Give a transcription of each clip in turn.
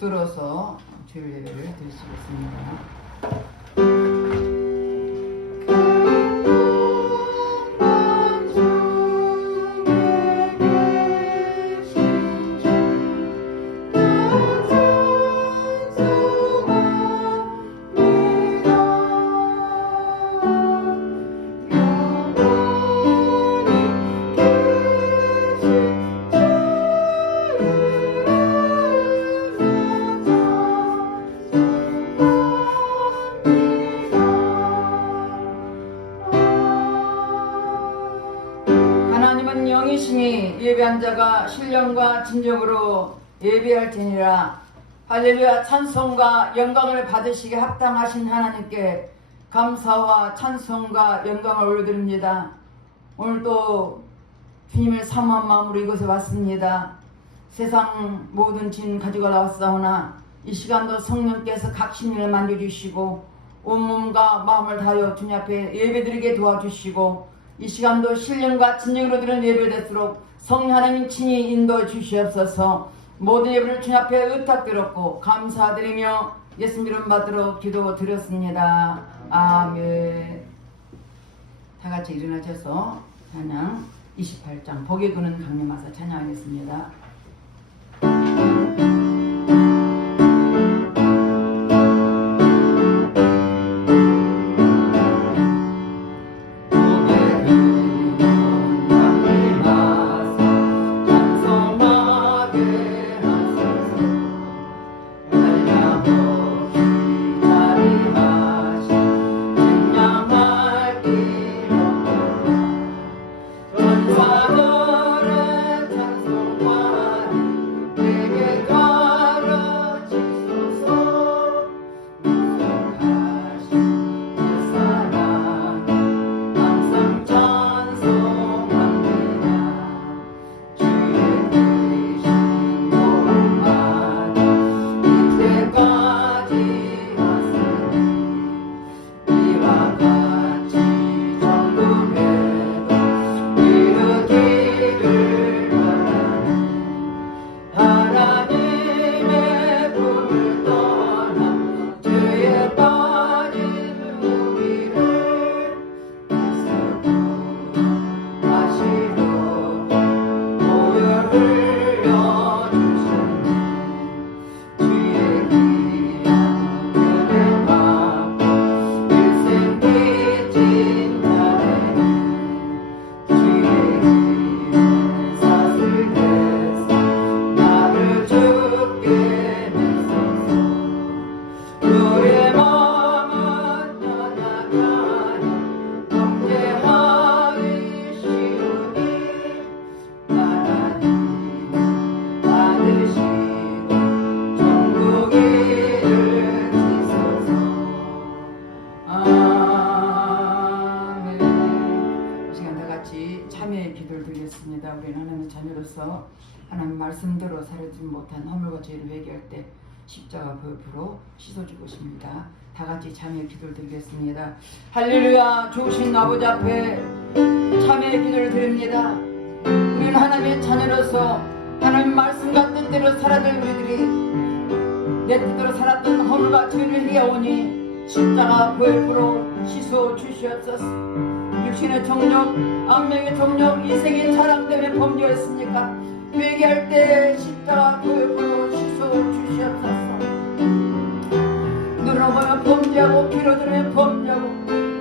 붙들어서 주일 예배를 드리시겠습니다. 하나님은 영이시니 예배한 자가 신령과 진정으로 예배할지니라. 할렐루야. 찬송과 영광을 받으시게 합당하신 하나님께 감사와 찬송과 영광을 올려드립니다. 오늘도 주님을 사모한 마음으로 이곳에 왔습니다. 세상 모든 짐 가지고 나왔사오나 이 시간도 성령께서 각 심령을 만져주시고 온몸과 마음을 다하여 주님 앞에 예배드리게 도와주시고 이 시간도 신령과 진정으로 드리는 예배될수록 성령 하나님 친히 인도해 주시옵소서. 모든 예배를 주님 앞에 의탁드렸고 감사드리며 예수님 이름 받들어 기도드렸습니다. 아멘. 다같이 일어나셔서 찬양 28장 복이 그는 강림하사 찬양하겠습니다. 우리는 하나님의 자녀로서 하나님 말씀대로 살아주지 못한 허물과 죄를 회개할 때 십자가 보혈로 씻어주고 있습니다. 다 같이 참여 기도를 드리겠습니다. 할렐루야. 좋으신 아버지 앞에 참여 기도를 드립니다. 우리는 하나님의 자녀로서 하나님 말씀과 뜻대로 살아들 우리들이 내 뜻대로 살았던 허물과 죄를 회개하오니 십자가 보혈로 씻어 주시옵소서. 육신의 정욕, 안명의 정욕, 이생의 자랑 때문에 범죄했습니까? 회개할 때 십자가 보혈로 씻어 주시옵소서. 눈으로 보면 범죄하고 귀로 들으면 범죄하고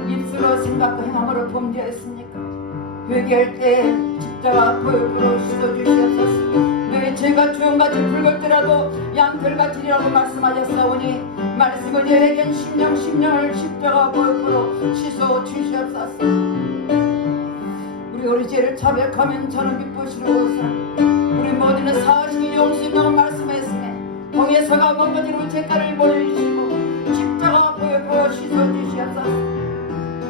입술로 생각과 행함으로 범죄했습니까? 회개할 때 십자가 보혈로 씻어 주시옵소서. 너의 죄가 주홍같이 붉을지라도 양털같이라고 말씀하셨사오니 말씀을 회개한 심령을 십자가 보혈로 씻어 주시옵소서. 우리 죄를 자백하면 저는 기쁘시로소서. 우리 모두는 사하시기 용서한다고 말씀했으며 동에서가 먼거지로 죄가를 몰리시고 십자가 보혈로 씻어주시옵소서.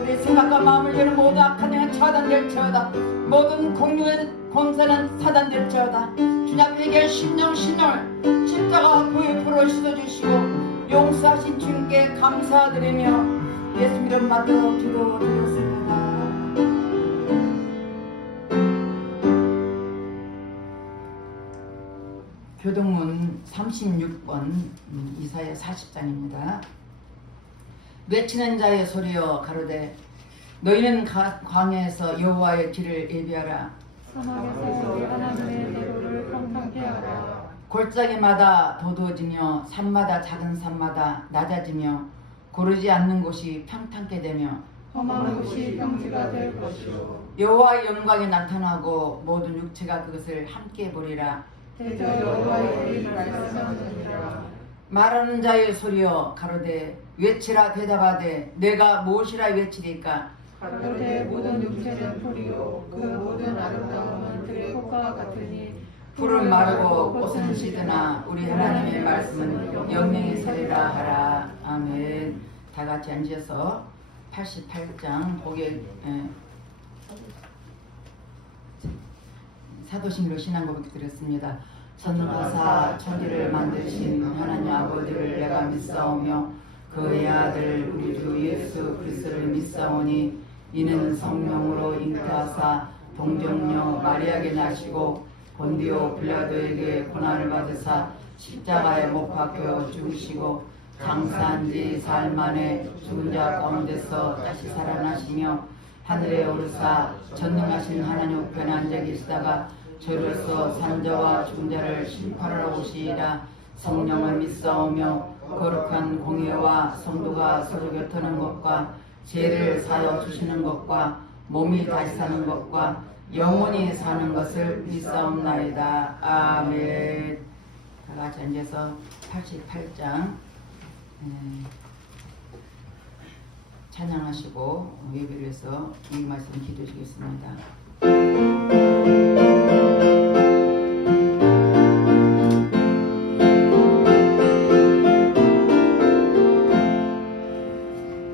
우리 생각과 마음을 여는 모든 악한 영은 차단될지어다. 모든 공유의 공사는 사단될지어다. 주님 앞에 회개한 심령을 십자가 보혈로 씻어주시고 용서하신 주님께 감사드리며 예수 이름 받들어 기도드렸습니다. 교동문 36번 이사야 40장입니다. 외치는 자의 소리여 가로되 너희는 광야에서 여호와의 길을 예비하라. 사막에서 하나님의 대로를 평탄케 하라. 골짜기마다 도두어지며 산마다 작은 산마다 낮아지며 고르지 않는 곳이 평탄케 되며 험한 곳이 평지가 될 것이요 여호와의 영광이 나타나고 모든 육체가 그것을 함께 보리라. 대저 여호와의 일이 말씀하느니라. 말하는 자의 소리여 가로되 외치라. 대답하되 내가 무엇이라 외치리까. 가로되 모든 육체는 풀이요 그 모든 아름다움은 들의 꽃과 같으니 풀은 마르고 꽃은 시드나 우리 하나님의 말씀은 영영이 서리라 하라. 아멘. 다 같이 앉아서 88장 고개 사도신로 신앙고백 드렸습니다. 전능하사 천지를 만드신 하나님 아버지를 내가 믿사오며 그의 아들 우리 주 예수 그리스도를 믿사오니 이는 성령으로 잉태하사 동정녀 마리아에게 나시고 본디오 빌라도에게 고난을 받으사 십자가에 못 박혀 죽으시고 장사한 지 사흘 만에 죽은 자 가운데서 다시 살아나시며 하늘에 오르사 전능하신 하나님 우편에 앉아 계시다가 저로서 산자와 죽은 자를 심판하러 오시리라. 성령을 믿사오며 거룩한 공예와 성도가 서로 곁하는 것과 죄를 사여 주시는 것과 몸이 다시 사는 것과 영원히 사는 것을 믿사옵나이다. 아멘. 다 같이 앉아서 88장 찬양하시고 예배를 해서 이 말씀 기도해 주겠습니다.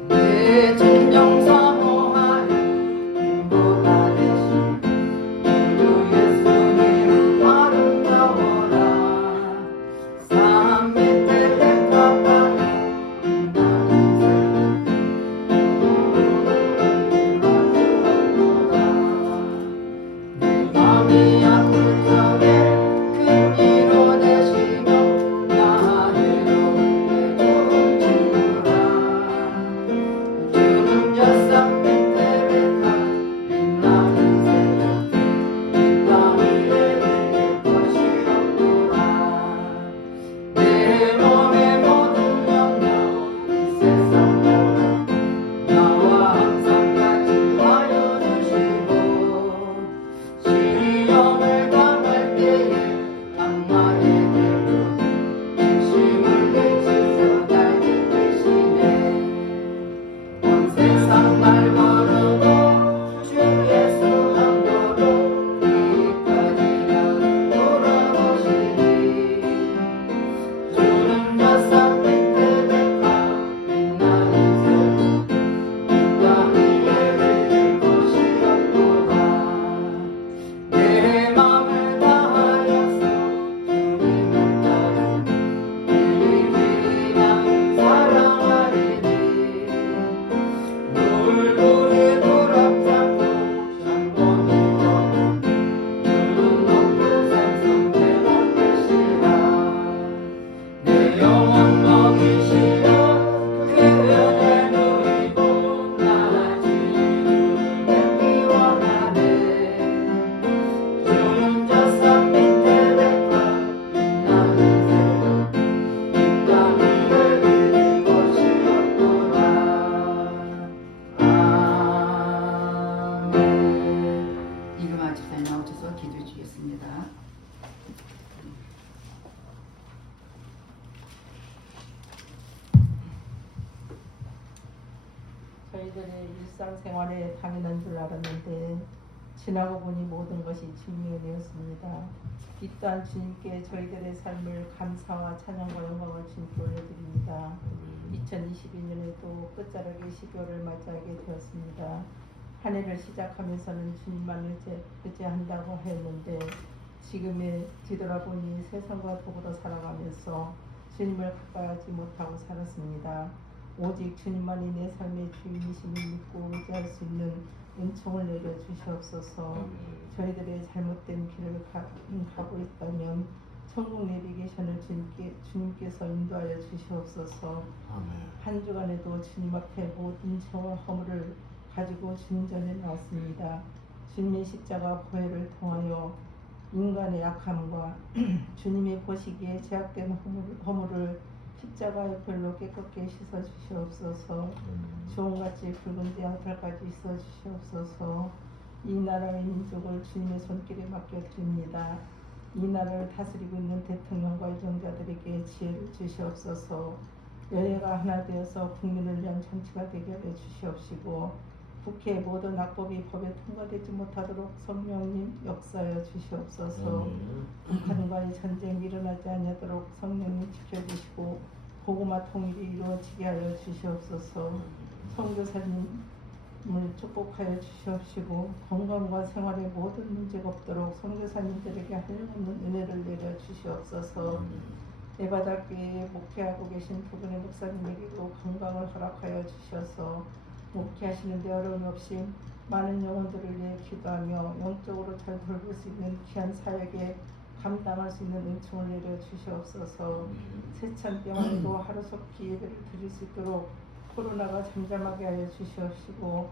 내 진정 사모하는 인도가 되신 주 예수님 아름다워라. 산 밑에 백합하는 내 마음이 아플 적에 큰 위로 되시며 나의 영혼에 좋은 친구라. 주는 젖산 밑에 백합 빛나는 새벽 이 땅 위에 빌릴 것이 없노라. 내 몸의 모든 염려 이 세상 모든 나와 항상 같이 하여 주시고 시험을 당할 때에 악마의 대로 진심을 내치서 날게 되시네. 온 세상 날 모르고 주 예수 함도로 이까지가 돌아오시니 주는 젖산 밑에 백합 빛나는 새벽 이 땅 위에 빌릴 곳이 없노라. 내 맘을 다하여서 주님을 따르는 일이 그냥 사랑하리니 물불이 돌아잡고 장봉이 주는 높은 산성 대만 되시라. 내 영혼 먹이시려 그 은혜 누리고 나 주를 뵙기 원하네. 주는 젖산 밑에 백합 빛나는 새벽 이 땅 위에 빌릴 곳이 없노라. 아멘. 이금아 집사님 나오셔서 기도해 주겠습니다. 저희들의 일상생활에 당연한 줄 알았는데 지나고 보니 모든 것이 증명이 되었습니다. 이 또한 주님께 저희들의 삶을 감사와 찬양과 영광을 주님께 올려드립니다. 2022년에도 끝자락의 12월을 맞이하게 되었습니다. 한 해를 시작하면서는 주님만 의지한다고 했는데 지금에 뒤돌아보니 세상과 더불어 살아가면서 주님을 가까이 하지 못하고 살았습니다. 오직 주님만이 내 삶의 주인이심을 믿고 의지할 수 있는 은총을 내려 주시옵소서. 저희들의 잘못된 길을 가고 있다면 천국 내비게이션을 주님께서 인도하여 주시옵소서. 아멘. 한 주간에도 주님 앞에 모든 죄와 허물을 가지고 주님 전에 나왔습니다. 주님의 십자가 보혈을 통하여 인간의 약함과 주님이 보시기에 제약된 허물을 십자가의 불로 깨끗게 씻어 주시옵소서. 주홍같이 붉은 양털까지 있어 주시옵소서. 이 나라의 민족을 주님의 손길에 맡겨드립니다. 이 나라를 다스리고 있는 대통령과 유정자들에게 지혜를 주시옵소서. 여야가 하나 되어서 국민을 위한 정치가 되게 하여 주시옵시고 국회 모든 악법이 법에 통과되지 못하도록 성령님 역사하여 주시옵소서. 북한과의 전쟁이 일어나지 아니하도록 성령님 지켜주시고 복음화 통일이 이루어지게 하여 주시옵소서. 선교사님을 축복하여 주시옵시고 건강과 생활에 모든 문제가 없도록 선교사님들에게 한량없는 은혜를 내려 주시옵소서. 내바닥교회에 목회하고 계신 두 분의 목사님에게도 건강을 허락하여 주셔서 목회하시는데 어려움 없이 많은 영혼들을 위해 기도하며 영적으로 잘 돌볼 수 있는 귀한 사역에 감당할 수 있는 은총을 내려 주시옵소서. 세찬병원에도 하루속히 예배를 드릴 수 있도록 코로나가 잠잠하게 하여 주시옵시고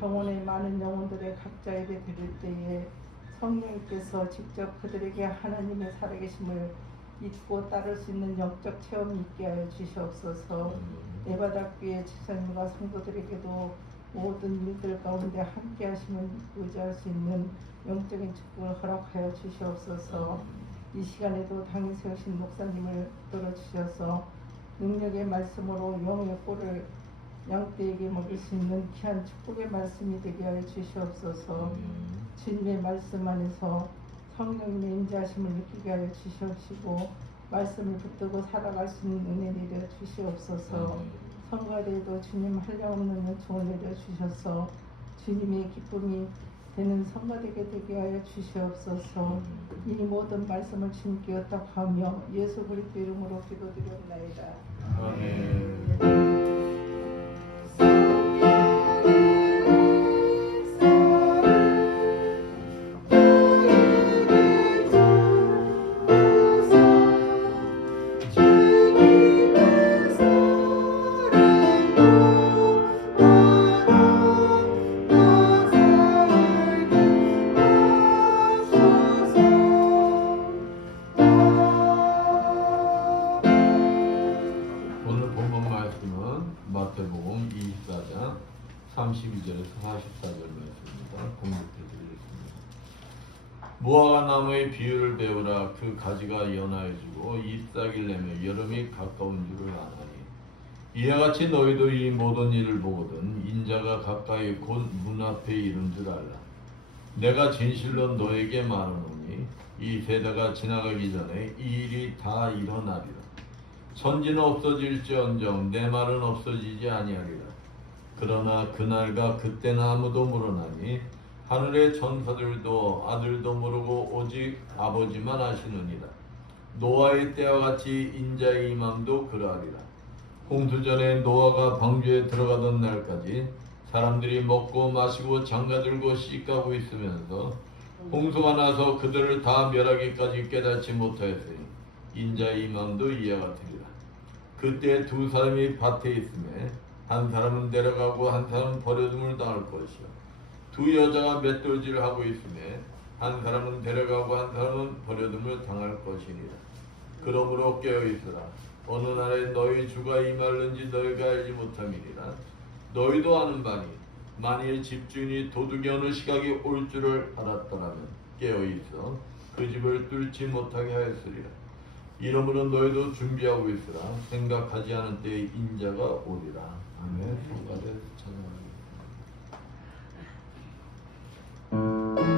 병원에 많은 영혼들의 각자 예배 드릴 때에 성령님께서 직접 그들에게 하나님의 살아계심을 믿고 따를 수 있는 영적 체험이 있게 하여 주시옵소서. 내바닥교회 지사님과 성도들에게도 모든 일들 가운데 함께 하시면 의지할 수 있는 영적인 축복을 허락하여 주시옵소서. 이 시간에도 당에 세우신 목사님을 들어주셔서 능력의 말씀으로 영의 꼴을 양떼에게 먹일 수 있는 귀한 축복의 말씀이 되게 하여 주시옵소서. 주님의 말씀 안에서 성령님의 임재하심을 느끼게 하여 주시옵시고 말씀을 붙들고 살아갈 수 있는 은혜 내려 주시옵소서. 성가대에도 주님 한량없는 은총을 내려 주셔서 주님의 기쁨이 되는 성가되게 되게 하여 주시옵소서. 이 모든 말씀을 주님께 의탁하며 예수 그리스도 이름으로 기도드렸나이다. 아멘. 오늘 본문 말씀은 마태복음 24장 32절에서 44절 말씀입니다. 공독해 드리겠습니다. 무화과 나무의 비유를 배우라. 그 가지가 연하여지고 잎사귀를 내며 여름이 가까운 줄을 아나니 이와 같이 너희도 이 모든 일을 보거든 인자가 가까이 곧 문 앞에 이른 줄 알라. 내가 진실로 너에게 말하노니 이 세대가 지나가기 전에 이 일이 다 일어나리라. 천지는 없어질지언정 내 말은 없어지지 아니하리라. 그러나 그날과 그때는 아무도 모르나니 하늘의 천사들도 아들도 모르고 오직 아버지만 아시느니라. 노아의 때와 같이 인자의 임함도 그러하리라. 홍수전에 노아가 방주에 들어가던 날까지 사람들이 먹고 마시고 장가들고 씻가고 있으면서 홍수가 나서 그들을 다 멸하기까지 깨닫지 못하였으니 인자의 임함도 이와 같으리라. 그때 두 사람이 밭에 있음에 한 사람은 내려가고 한 사람은 버려둠을 당할 것이요 두 여자가 맷돌질을 하고 있음에 한 사람은 데려가고 한 사람은 버려둠을 당할 것이니라. 그러므로 깨어있으라. 어느 날에 너희 주가 임할는지 너희가 알지 못함이니라. 너희도 아는 바니 만일 집주인이 도둑이 어느 시각에 올 줄을 알았더라면 깨어있어 그 집을 뚫지 못하게 하였으리라. 이러므로 너희도 준비하고 있으라. 생각하지 않은 때에 인자가 오리라. 아멘. 성가대 찬양합니다. 사랑하는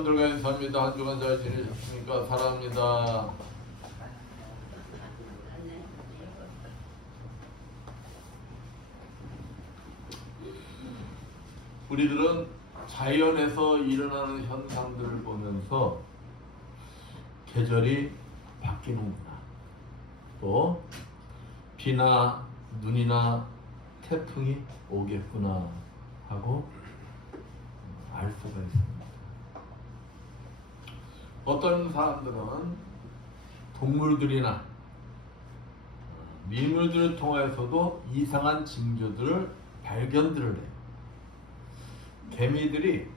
여러분들과 인사합니다. 한 주간 잘 지내셨습니까? 사랑합니다. 우리들은 자연에서 일어나는 현상들을 보면서 계절이 바뀌는구나, 또 비나 눈이나 태풍이 오겠구나 하고 알 수가 있습니다. 어떤 사람들은 동물들이나 미물들을 통해서도 이상한 징조들을 발견들을 해요. 개미들이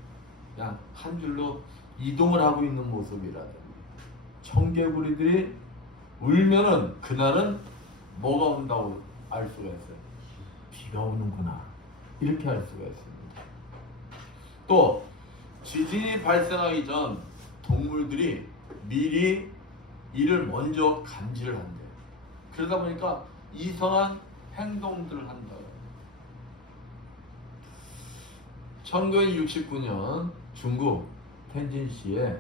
그냥 한 줄로 이동을 하고 있는 모습이라든지, 청개구리들이 울면은 그날은 뭐가 온다고 알 수가 있어요. 비가 오는구나, 이렇게 알 수가 있습니다. 또 지진이 발생하기 전 동물들이 미리 이를 먼저 감지를 한대요. 그러다 보니까 이상한 행동들을 한다고. 1969년 중국 텐진시에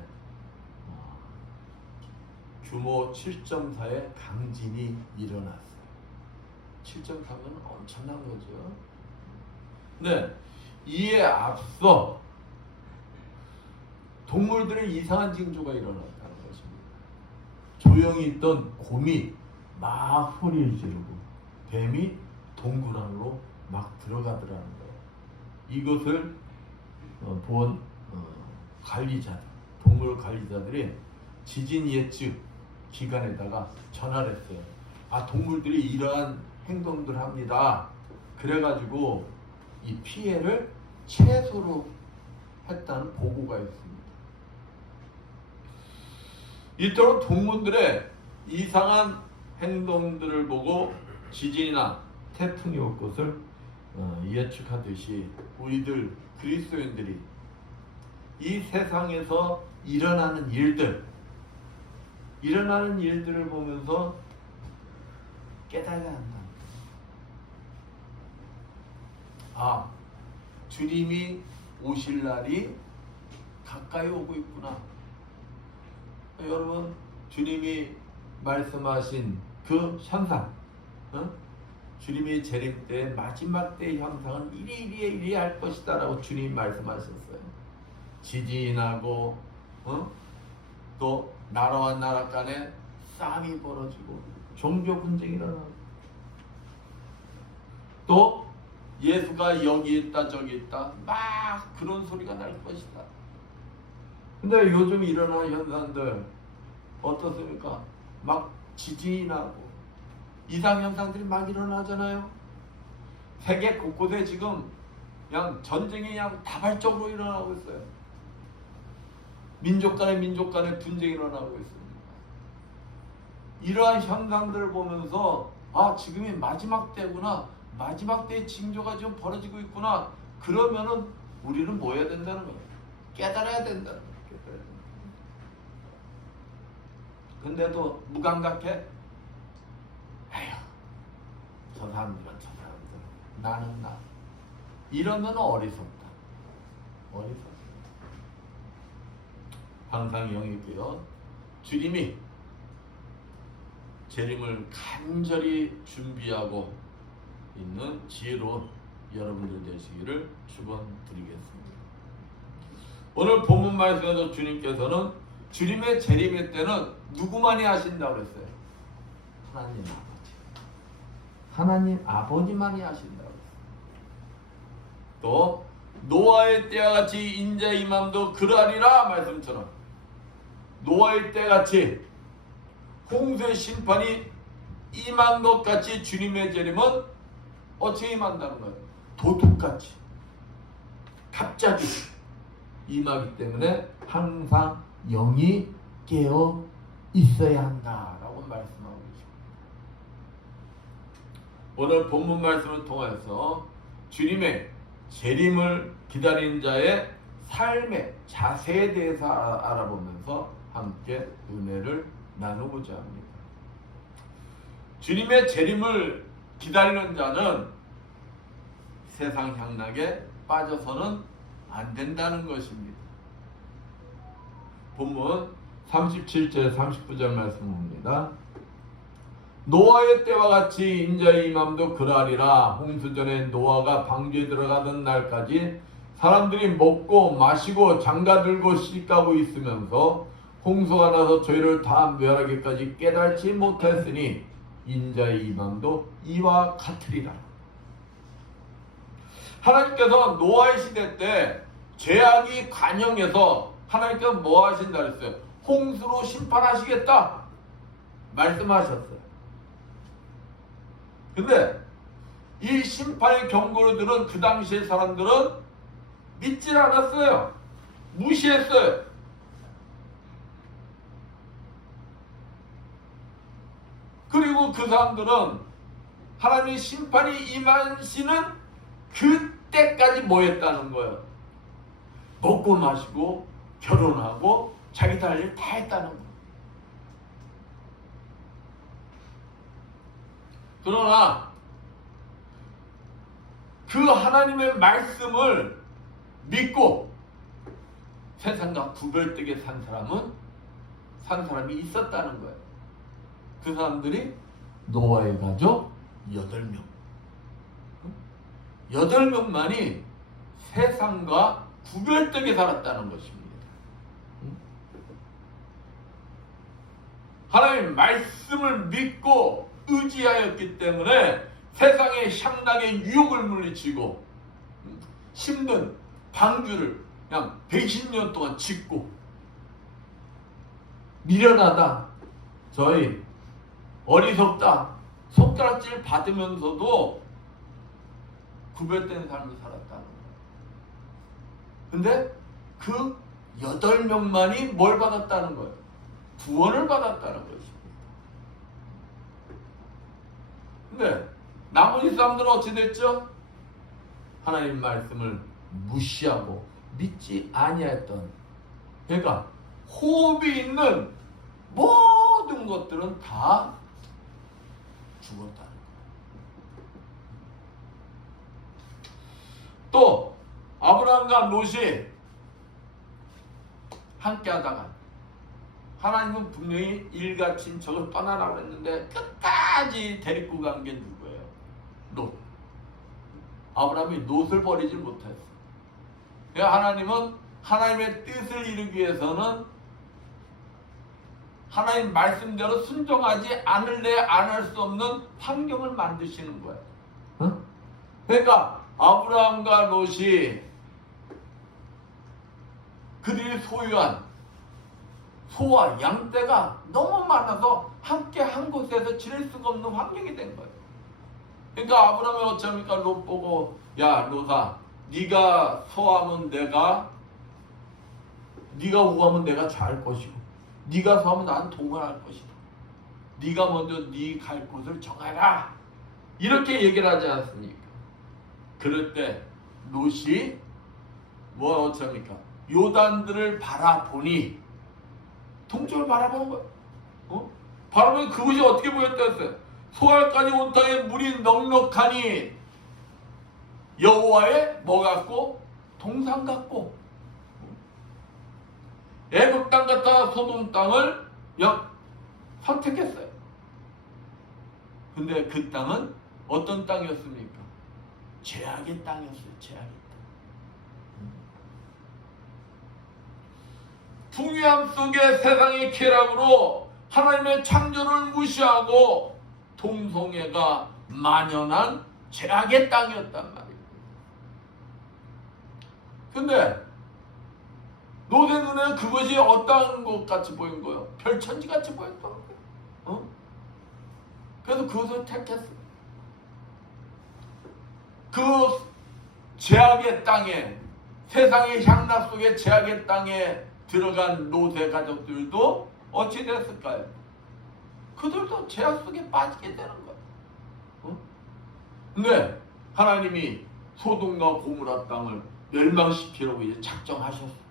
규모 7.4의 강진이 일어났어요. 7.4면 엄청난 거죠. 근데 이에 앞서 동물들의 이상한 징조가 일어났다는 것입니다. 조용히 있던 곰이 막 소리를 지르고 뱀이 동굴 안으로 막 들어가더라는 거예요. 이것을 본 관리자들, 동물 관리자들이 지진 예측 기관에다가 전화를 했어요. 아, 동물들이 이러한 행동들 합니다. 그래가지고 이 피해를 최소로 했다는 보고가 있습니다. 이토록 동물들의 이상한 행동들을 보고 지진이나 태풍이 올 것을 예측하듯이 우리들 그리스도인들이 이 세상에서 일어나는 일들을 보면서 깨달아야 한다. 아, 주님이 오실 날이 가까이 오고 있구나. 여러분, 주님이 말씀하신 그 현상, 주님이 재림 때 마지막 때의 형상은 이리 할 것이다 라고 주님이 말씀하셨어요. 지진이 나고 또 나라와 나라 간에 싸움이 벌어지고 종교 분쟁이 일어나고, 또 예수가 여기 있다 저기 있다 막 그런 소리가 날 것이다. 근데 요즘 일어나는 현상들 어떻습니까? 막 지진이 나고 이상현상들이 막 일어나잖아요. 세계 곳곳에 지금 그냥 전쟁이 그냥 다발적으로 일어나고 있어요. 민족 간에 분쟁이 일어나고 있습니다. 이러한 현상들을 보면서 아, 지금이 마지막 때구나, 마지막 때의 징조가 지금 벌어지고 있구나. 그러면은 우리는 뭐 해야 된다는 거예요? 깨달아야 된다는 거예요. 근데도 무감각해? 에휴, 저 사람들 나는 나. 이러면 어리석다. 항상 영입고요. 주님이 재림을 간절히 준비하고 있는 지혜로운 여러분들 되시기를 축원드리겠습니다. 오늘 본문 말씀에서 주님께서는 주님의 재림의 때는 누구만이 하신다고 그랬어요? 하나님 아버지만이 하신다고 그랬어요. 또 노아의 때와 같이 인자의 임함도 그러하리라 말씀처럼 노아의 때같이 홍수의 심판이 임한 것 같이 주님의 재림은 어떻게 임한다는 거예요? 도둑같이 갑자기 임하기 때문에 항상 영이 깨어 있어야 한다라고 말씀하고 계십니다. 오늘 본문 말씀을 통해서 주님의 재림을 기다리는 자의 삶의 자세에 대해서 알아보면서 함께 은혜를 나누고자 합니다. 주님의 재림을 기다리는 자는 세상 향락에 빠져서는 안 된다는 것입니다. 본문 37절 39절 말씀입니다. 노아의 때와 같이 인자의 임함도 그러하리라. 홍수전에 노아가 방주에 들어가던 날까지 사람들이 먹고 마시고 장가들고 시집가고 있으면서 홍수가 나서 저희를 다 멸하기까지 깨달지 못했으니 인자의 임함도 이와 같으리라. 하나님께서 노아의 시대 때 죄악이 관영해서 하나님께서 뭐 하신다 그랬어요? 홍수로 심판하시겠다 말씀하셨어요. 근데 이 심판의 경고를 들은 그 당시의 사람들은 믿질 않았어요. 무시했어요. 그리고 그 사람들은 하나님의 심판이 임하시는 그때까지 뭐 했다는 거예요? 먹고 마시고 결혼하고 자기들 할 일 다 했다는 거예요. 그러나 그 하나님의 말씀을 믿고 세상과 구별되게 산 사람이 있었다는 거예요. 그 사람들이 노아의 가족 8명. 8명만이 세상과 구별되게 살았다는 것입니다. 하나님의 말씀을 믿고 의지하였기 때문에 세상의 향락의 유혹을 물리치고 힘든 방주를 그냥 120년 동안 짓고 미련하다, 저희 어리석다, 손가락질 받으면서도 구별된 삶을 살았다는 거예요. 근데 그 8명만이 뭘 받았다는 거예요? 구원을 받았다는 것입니다. 근데 나머지 사람들은 어찌 됐죠? 하나님 말씀을 무시하고 믿지 아니했던, 그러니까 호흡이 있는 모든 것들은 다 죽었다는 거예요. 또 아브라함과 롯이 함께 하다가 하나님은 분명히 일가 친척을 떠나라고 했는데 끝까지 데리고 간 게 누구예요? 롯. 아브라함이 롯을 버리지 못했어. 그러니까 하나님은 하나님의 뜻을 이루기 위해서는 하나님 말씀대로 순종하지 않을래 안 할 수 없는 환경을 만드시는 거예요. 어? 그러니까 아브라함과 롯이 그들이 소유한 소와 양떼가 너무 많아서 함께 한 곳에서 지낼 수가 없는 환경이 된 거예요. 그러니까 아브라함이 어쩌니까 롯 보고, 야 롯아, 네가 소하면 네가 우하면 내가 잘할 것이고, 네가 소하면 난 동원할 것이다. 네가 먼저 네 갈 곳을 정하라. 이렇게 얘기를 하지 않습니까? 그럴 때 롯이 뭐 어쩌니까 요단들을 바라보니, 동쪽을 바라보는 거예요. 바라보니 그것이 어떻게 보였다 했어요? 소알까지 온 땅에 물이 넉넉하니 여호와의 뭐 같고? 동산 같고. 애굽 땅 같다 소돔 땅을 선택했어요. 근데 그 땅은 어떤 땅이었습니까? 죄악의 땅이었어요. 죄악의 땅. 풍요함 속에 세상의 쾌락으로 하나님의 창조를 무시하고 동성애가 만연한 죄악의 땅이었단 말이에요. 근데 롯의 눈에 그것이 어떤 것 같이 보인 거예요? 별천지 같이 보였던 거예요. 그래서 그것을 택했어요. 그 죄악의 땅에, 세상의 향락 속의 죄악의 땅에 들어간 롯의 가족들도 어찌 됐을까요? 그들도 죄악 속에 빠지게 되는 거예요. 근데 하나님이 소돔과 고모라 땅을 멸망시키려고 이제 작정하셨어요.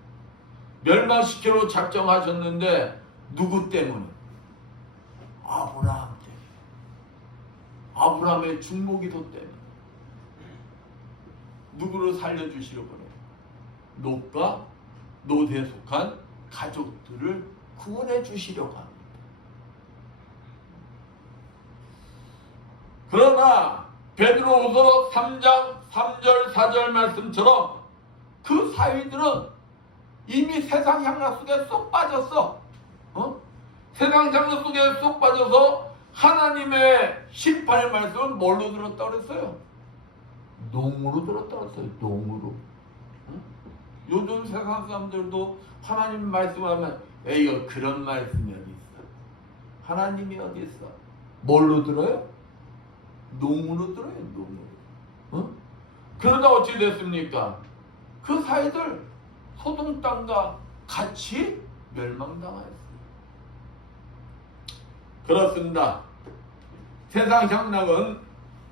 멸망시키려고 작정하셨는데 누구 때문에? 아브라함 때문에. 아브라함의 중보기도 때문에. 누구를 살려주시려고 그래요? 롯과 롯에 속한 가족들을 구원해 주시려고 합니다. 그러나 베드로후서 3장 3절 4절 말씀처럼 그 사위들은 이미 세상 향락 속에 쏙 빠졌어. 세상 향락 속에 쏙 빠져서 하나님의 심판의 말씀을 뭘로 들었다 그랬어요? 농으로 들었다 그랬어요. 농으로. 요즘 세상 사람들도 하나님 말씀하면 이거 그런 말씀이 어디 있어? 하나님이 어디 있어? 뭘로 들어요? 농으로 들어요. 농으로. 그러다 어찌 됐습니까? 그 사이들 소돔 땅과 같이 멸망당하였어요. 그렇습니다. 세상 향락은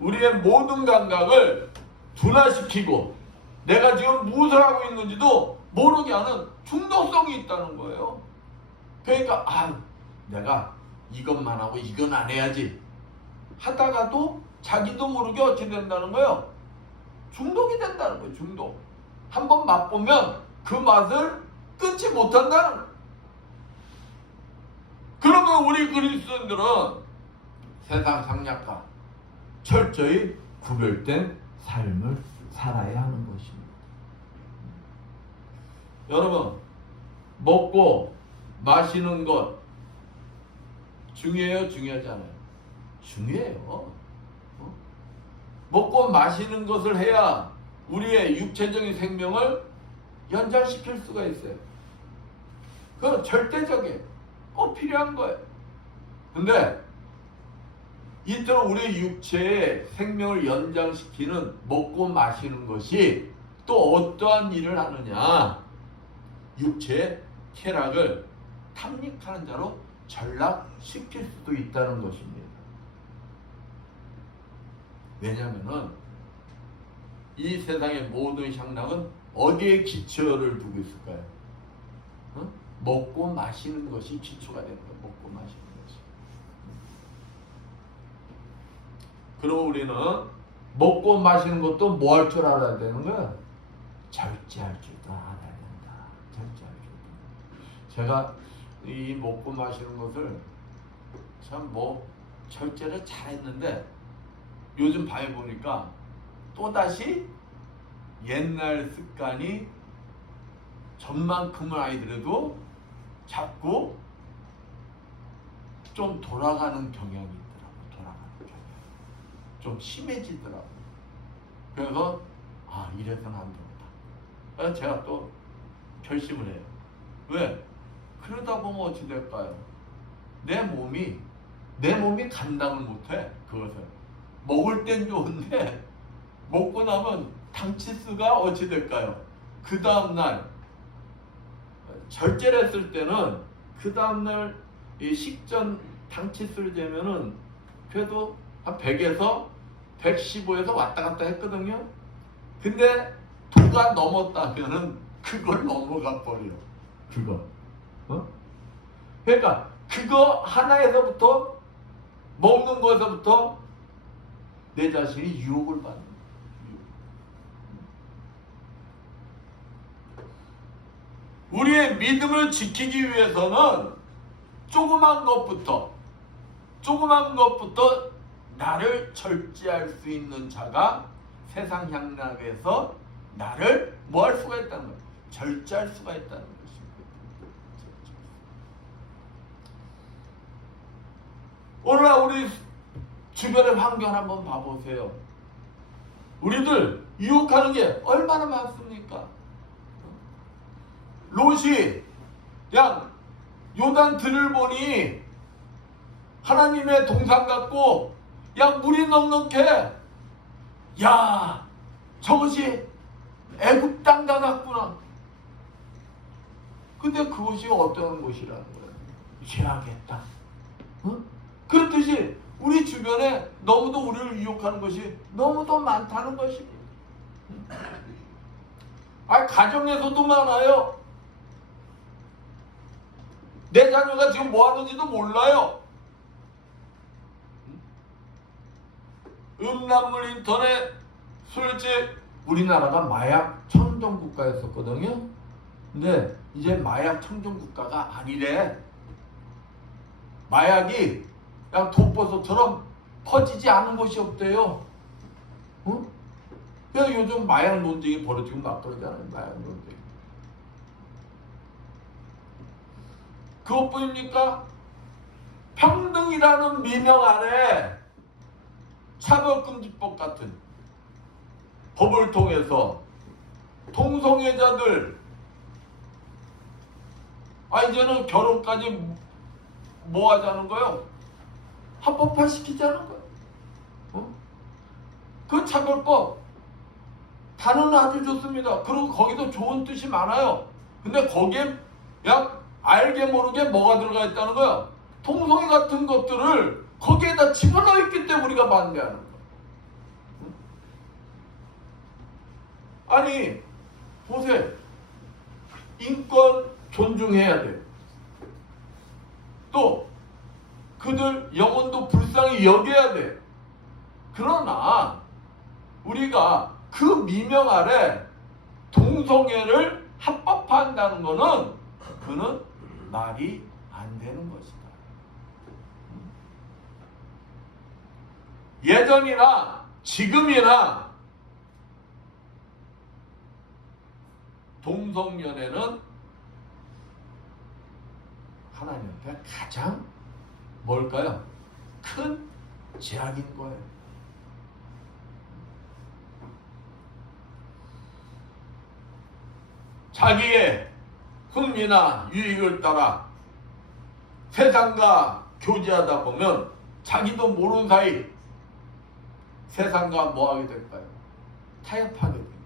우리의 모든 감각을 둔화시키고 내가 지금 무엇을 하고 있는지도 모르게 하는 중독성이 있다는 거예요. 그러니까 내가 이것만 하고 이건 안 해야지 하다가도 자기도 모르게 어찌 된다는 거예요? 중독이 된다는 거예요. 중독. 한번 맛보면 그 맛을 끊지 못한다는 거예요. 그러면 우리 그리스도인들은 세상 향락과 철저히 구별된 삶을 살아야 하는 것입니다. 여러분, 먹고 마시는 것 중요해요? 중요하지 않아요? 중요해요. 먹고 마시는 것을 해야 우리의 육체적인 생명을 연장시킬 수가 있어요. 그건 절대적이에요. 꼭 필요한 거예요. 근데 이처럼 우리 육체의 생명을 연장시키는 먹고 마시는 것이 또 어떠한 일을 하느냐? 육체의 쾌락을 탐닉하는 자로 전락시킬 수도 있다는 것입니다. 왜냐하면 이 세상의 모든 향락은 어디에 기초를 두고 있을까요? 먹고 마시는 것이 기초가 되는 거예요. 먹고 마시는 것이. 그럼 우리는 먹고 마시는 것도 뭐 할 줄 알아야 되는 거야? 절제할 줄도 알아야 된다. 절제할 줄도. 제가 이 먹고 마시는 것을 참 절제를 잘했는데 요즘 봐해 보니까 또다시 옛날 습관이 전만큼은 아니더라도 자꾸 좀 돌아가는 경향이 있더라고. 돌아가는 경향. 좀 심해지더라고. 그래서 이래서는 안 된다. 그래서 제가 또 결심을 해요. 왜? 그러다 보면 어찌 될까요? 내 몸이 감당을 못해. 그것을 먹을 땐 좋은데 먹고 나면 당치수가 어찌 될까요? 그 다음날 절제를 했을 때는 그 다음날 이 식전 당치수를 재면은 그래도 한 100에서 115에서 왔다 갔다 했거든요. 근데 도가 넘었다면은 그걸 넘어가 버려. 그거. 그러니까 그거 하나에서부터 먹는 것에서부터 내 자신이 유혹을 받는 거예요. 우리의 믿음을 지키기 위해서는 조그만 것부터 나를 절제할 수 있는 자가 세상 향락에서 나를 뭐 할 수가 있다는 거예요? 절제할 수가 있다는 것입니다. 오늘날 우리 주변의 환경 한번 봐보세요. 우리들 유혹하는 게 얼마나 많습니까? 롯이 그냥 요단 들을 보니 하나님의 동산 같고 야 물이 넉넉해. 야 저것이 애굽 땅 같구나. 근데 그것이 어떤 곳이라는 거예요? 죄악의 땅. 그렇듯이 우리 주변에 너무도 우리를 유혹하는 것이 너무도 많다는 것입니다. 가정에서도 많아요. 내 자녀가 지금 뭐 하는지도 몰라요. 음란물, 인터넷, 술집. 우리나라가 마약 천정 국가였었거든요. 근데 이제 마약 청정 국가가 아니래. 마약이 그냥 독버섯처럼 퍼지지 않은 곳이 없대요. 응? 야, 요즘 마약 논쟁이 벌어지고 막 그러잖아요. 마약 논쟁. 그것뿐입니까? 평등이라는 미명 아래 차별금지법 같은 법을 통해서 동성애자들 이제는 결혼까지 뭐 하자는 거예요? 합법화 시키자는 거예요. 그 차별법 단어는 아주 좋습니다. 그리고 거기도 좋은 뜻이 많아요. 근데 거기에 그냥 알게 모르게 뭐가 들어가 있다는 거야? 동성애 같은 것들을 거기에다 집어넣어 있기 때문에 우리가 반대하는 거야. 아니 보세요. 인권 존중해야 돼요. 또 그들 영혼도 불쌍히 여겨야 돼. 그러나 우리가 그 미명 아래 동성애를 합법화한다는 것은 그는 말이 안 되는 것이다. 예전이나 지금이나 동성연애는 하나님 앞에 가장 뭘까요? 큰 죄악인 거예요. 자기의 흥미나 유익을 따라 세상과 교제하다 보면 자기도 모르는 사이 세상과 뭐하게 될까요? 타협하게 됩니다.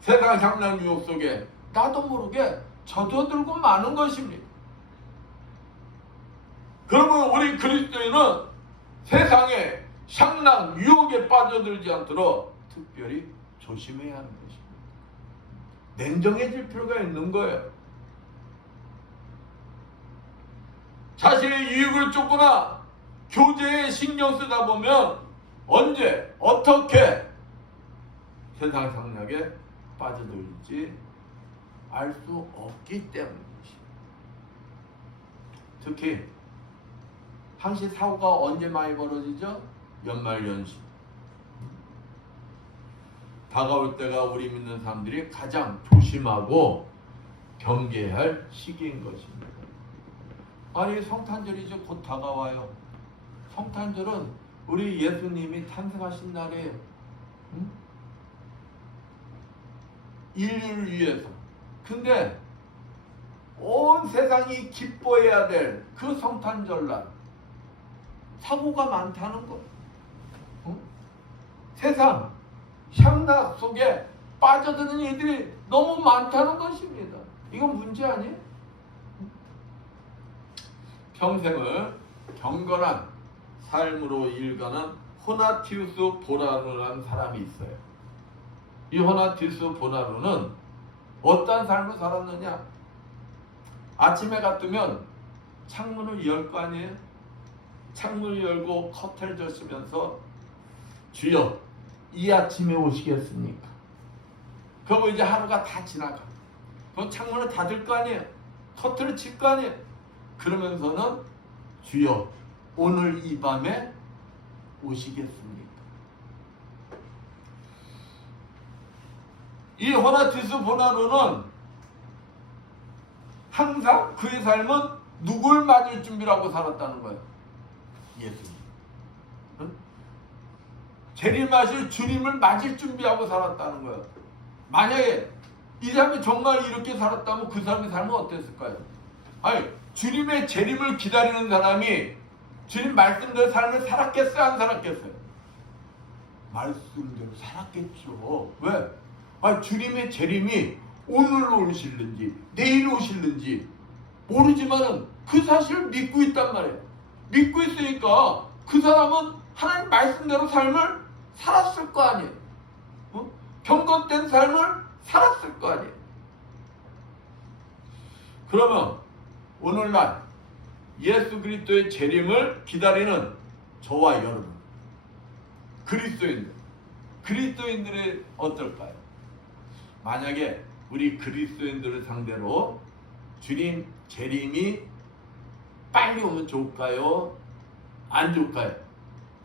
세상 향락 유혹 속에 나도 모르게 젖어들고 마는 것입니다. 그러면 우리 그리스도인은 세상의 향락 유혹에 빠져들지 않도록 특별히 조심해야 하는 것입니다. 냉정해질 필요가 있는 거예요. 자신의 유익을 쫓거나 교제에 신경 쓰다 보면 언제 어떻게 세상 향락에 빠져들지 알 수 없기 때문이지. 특히 항시 사고가 언제 많이 벌어지죠? 연말 연시. 다가올 때가 우리 믿는 사람들이 가장 조심하고 경계해야 할 시기인 것입니다. 아니 성탄절이 이제 곧 다가와요. 성탄절은 우리 예수님이 탄생하신 날이에요. 응? 인류를 위해서. 근데 온 세상이 기뻐해야 될 그 성탄절날 사고가 많다는 거예요. 응? 세상 향락 속에 빠져드는 이들이 너무 많다는 것입니다. 이건 문제 아니에요? 평생을 경건한 삶으로 일가는 호나티우스 보나루라는 사람이 있어요. 이 호나티우스 보나루는 어떤 삶을 살았느냐? 아침에가 뜨면 창문을 열 거 아니에요? 창문을 열고 커튼을 젖으면서 주여 이 아침에 오시겠습니까? 그리고 이제 하루가 다 지나가. 그럼 창문을 닫을 거 아니에요? 커튼을 칠 거 아니에요? 그러면서는 주여 오늘 이 밤에 오시겠습니까? 이 호나티우스 보나루는 항상 그의 삶은 누굴 맞을 준비라고 살았다는 거예요? 예수님. 응? 재림하실 주님을 맞을 준비하고 살았다는 거예요. 만약에 이 사람이 정말 이렇게 살았다면 그 사람의 삶은 어땠을까요? 아니 주님의 재림을 기다리는 사람이 주님 말씀대로 삶을 살았겠어요? 안 살았겠어요? 말씀대로 살았겠죠. 왜? 아니 주님의 재림이 오늘로 오실는지 내일 오실는지 모르지만은 그 사실을 믿고 있단 말이에요. 믿고 있으니까 그 사람은 하나님 말씀대로 삶을 살았을 거 아니에요. 어? 경건된 삶을 살았을 거 아니에요. 그러면 오늘날 예수 그리스도의 재림을 기다리는 저와 여러분 그리스도인들이 어떨까요? 만약에 우리 그리스도인들을 상대로 주님 재림이 빨리 오면 좋을까요? 안 좋을까요?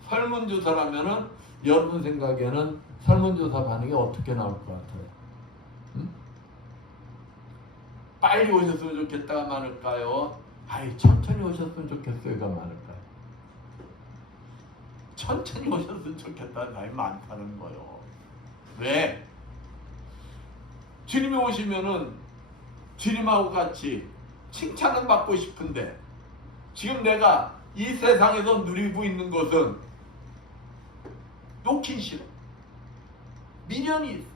설문조사라면은 여러분 생각에는 설문조사 반응이 어떻게 나올 것 같아요? 응? 빨리 오셨으면 좋겠다가 많을까요? 아이 천천히 오셨으면 좋겠어요가 많을까요? 천천히 오셨으면 좋겠다는 사람이 많다는 거예요. 왜? 주님이 오시면은 주님하고 같이 칭찬을 받고 싶은데 지금 내가 이 세상에서 누리고 있는 것은 놓긴 싫어. 미련이 있어.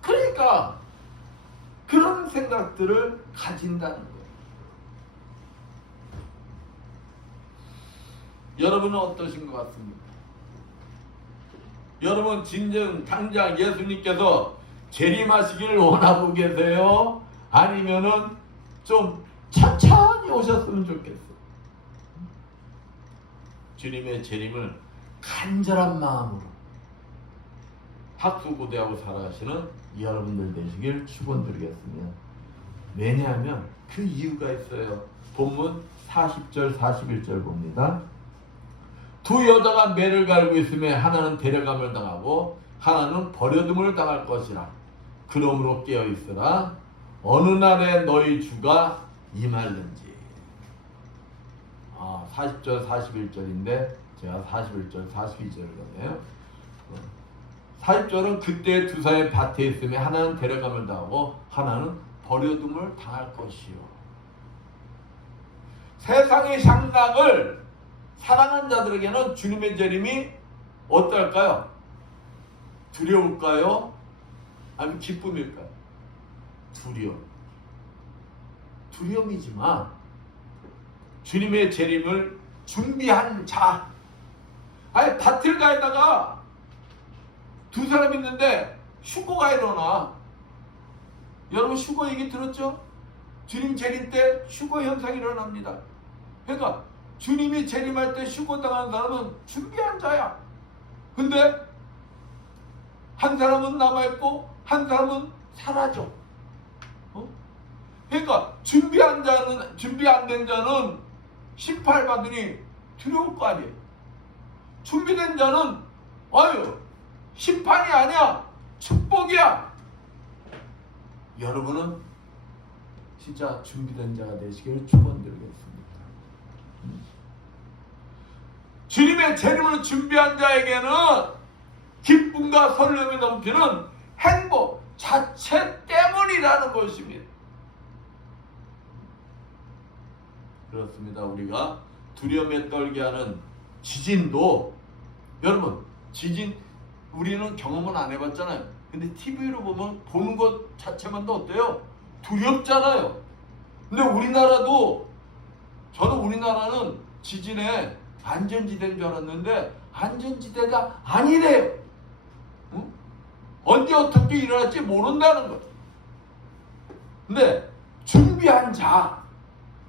그러니까 그런 생각들을 가진다는 거예요. 여러분은 어떠신 것 같습니까? 여러분 진정 당장 예수님께서 재림하시기를 원하고 계세요? 아니면은 좀 천천히 오셨으면 좋겠어요? 주님의 재림을 간절한 마음으로 학수고대하고 살아가시는 여러분들 되시길 축원드리겠습니다. 왜냐하면 그 이유가 있어요. 본문 40절 41절 봅니다. 두 여자가 매를 갈고 있으며 하나는 데려감을 당하고 하나는 버려둠을 당할 것이라. 그러므로 깨어있으라. 어느 날에 너희 주가 임할는지. 40절 41절인데 제가 41절 42절을 보네요. 40절은 그때 두 사람이 밭에 있으며 하나는 데려감을 당하고 하나는 버려둠을 당할 것이요. 세상의 향락을 사랑하는 자들에게는 주님의 재림이 어떨까요? 두려울까요? 아니면 기쁨일까요? 두려움이지만 주님의 재림을 준비한 자. 아니 밭을 가에다가 두 사람 있는데 휴거가 일어나. 여러분 휴거 얘기 들었죠? 주님 재림 때 휴거 현상이 일어납니다. 그러니까 주님이 재림할 때 휴거당하는 사람은 준비한 자야. 근데 한 사람은 남아있고 한 사람은 사라져. 그러니까 준비 안 된 자는 심판받으니 두려울 거 아니에요. 준비된 자는 심판이 아니야, 축복이야. 여러분은 진짜 준비된 자가 되시기를 축원드리겠습니다. 주님의 재림을 준비한 자에게는 기쁨과 설렘이 넘치는 행복 자체 때문이라는 것입니다. 그렇습니다. 우리가 두려움에 떨게 하는 지진도, 여러분 지진 우리는 경험은 안 해봤잖아요. 근데 TV로 보는 것 자체만도 어때요? 두렵잖아요. 근데 저는 우리나라는 지진에 안전지대인 줄 알았는데 안전지대가 아니래요. 응? 언제 어떻게 일어날지 모른다는 것. 근데 준비한 자,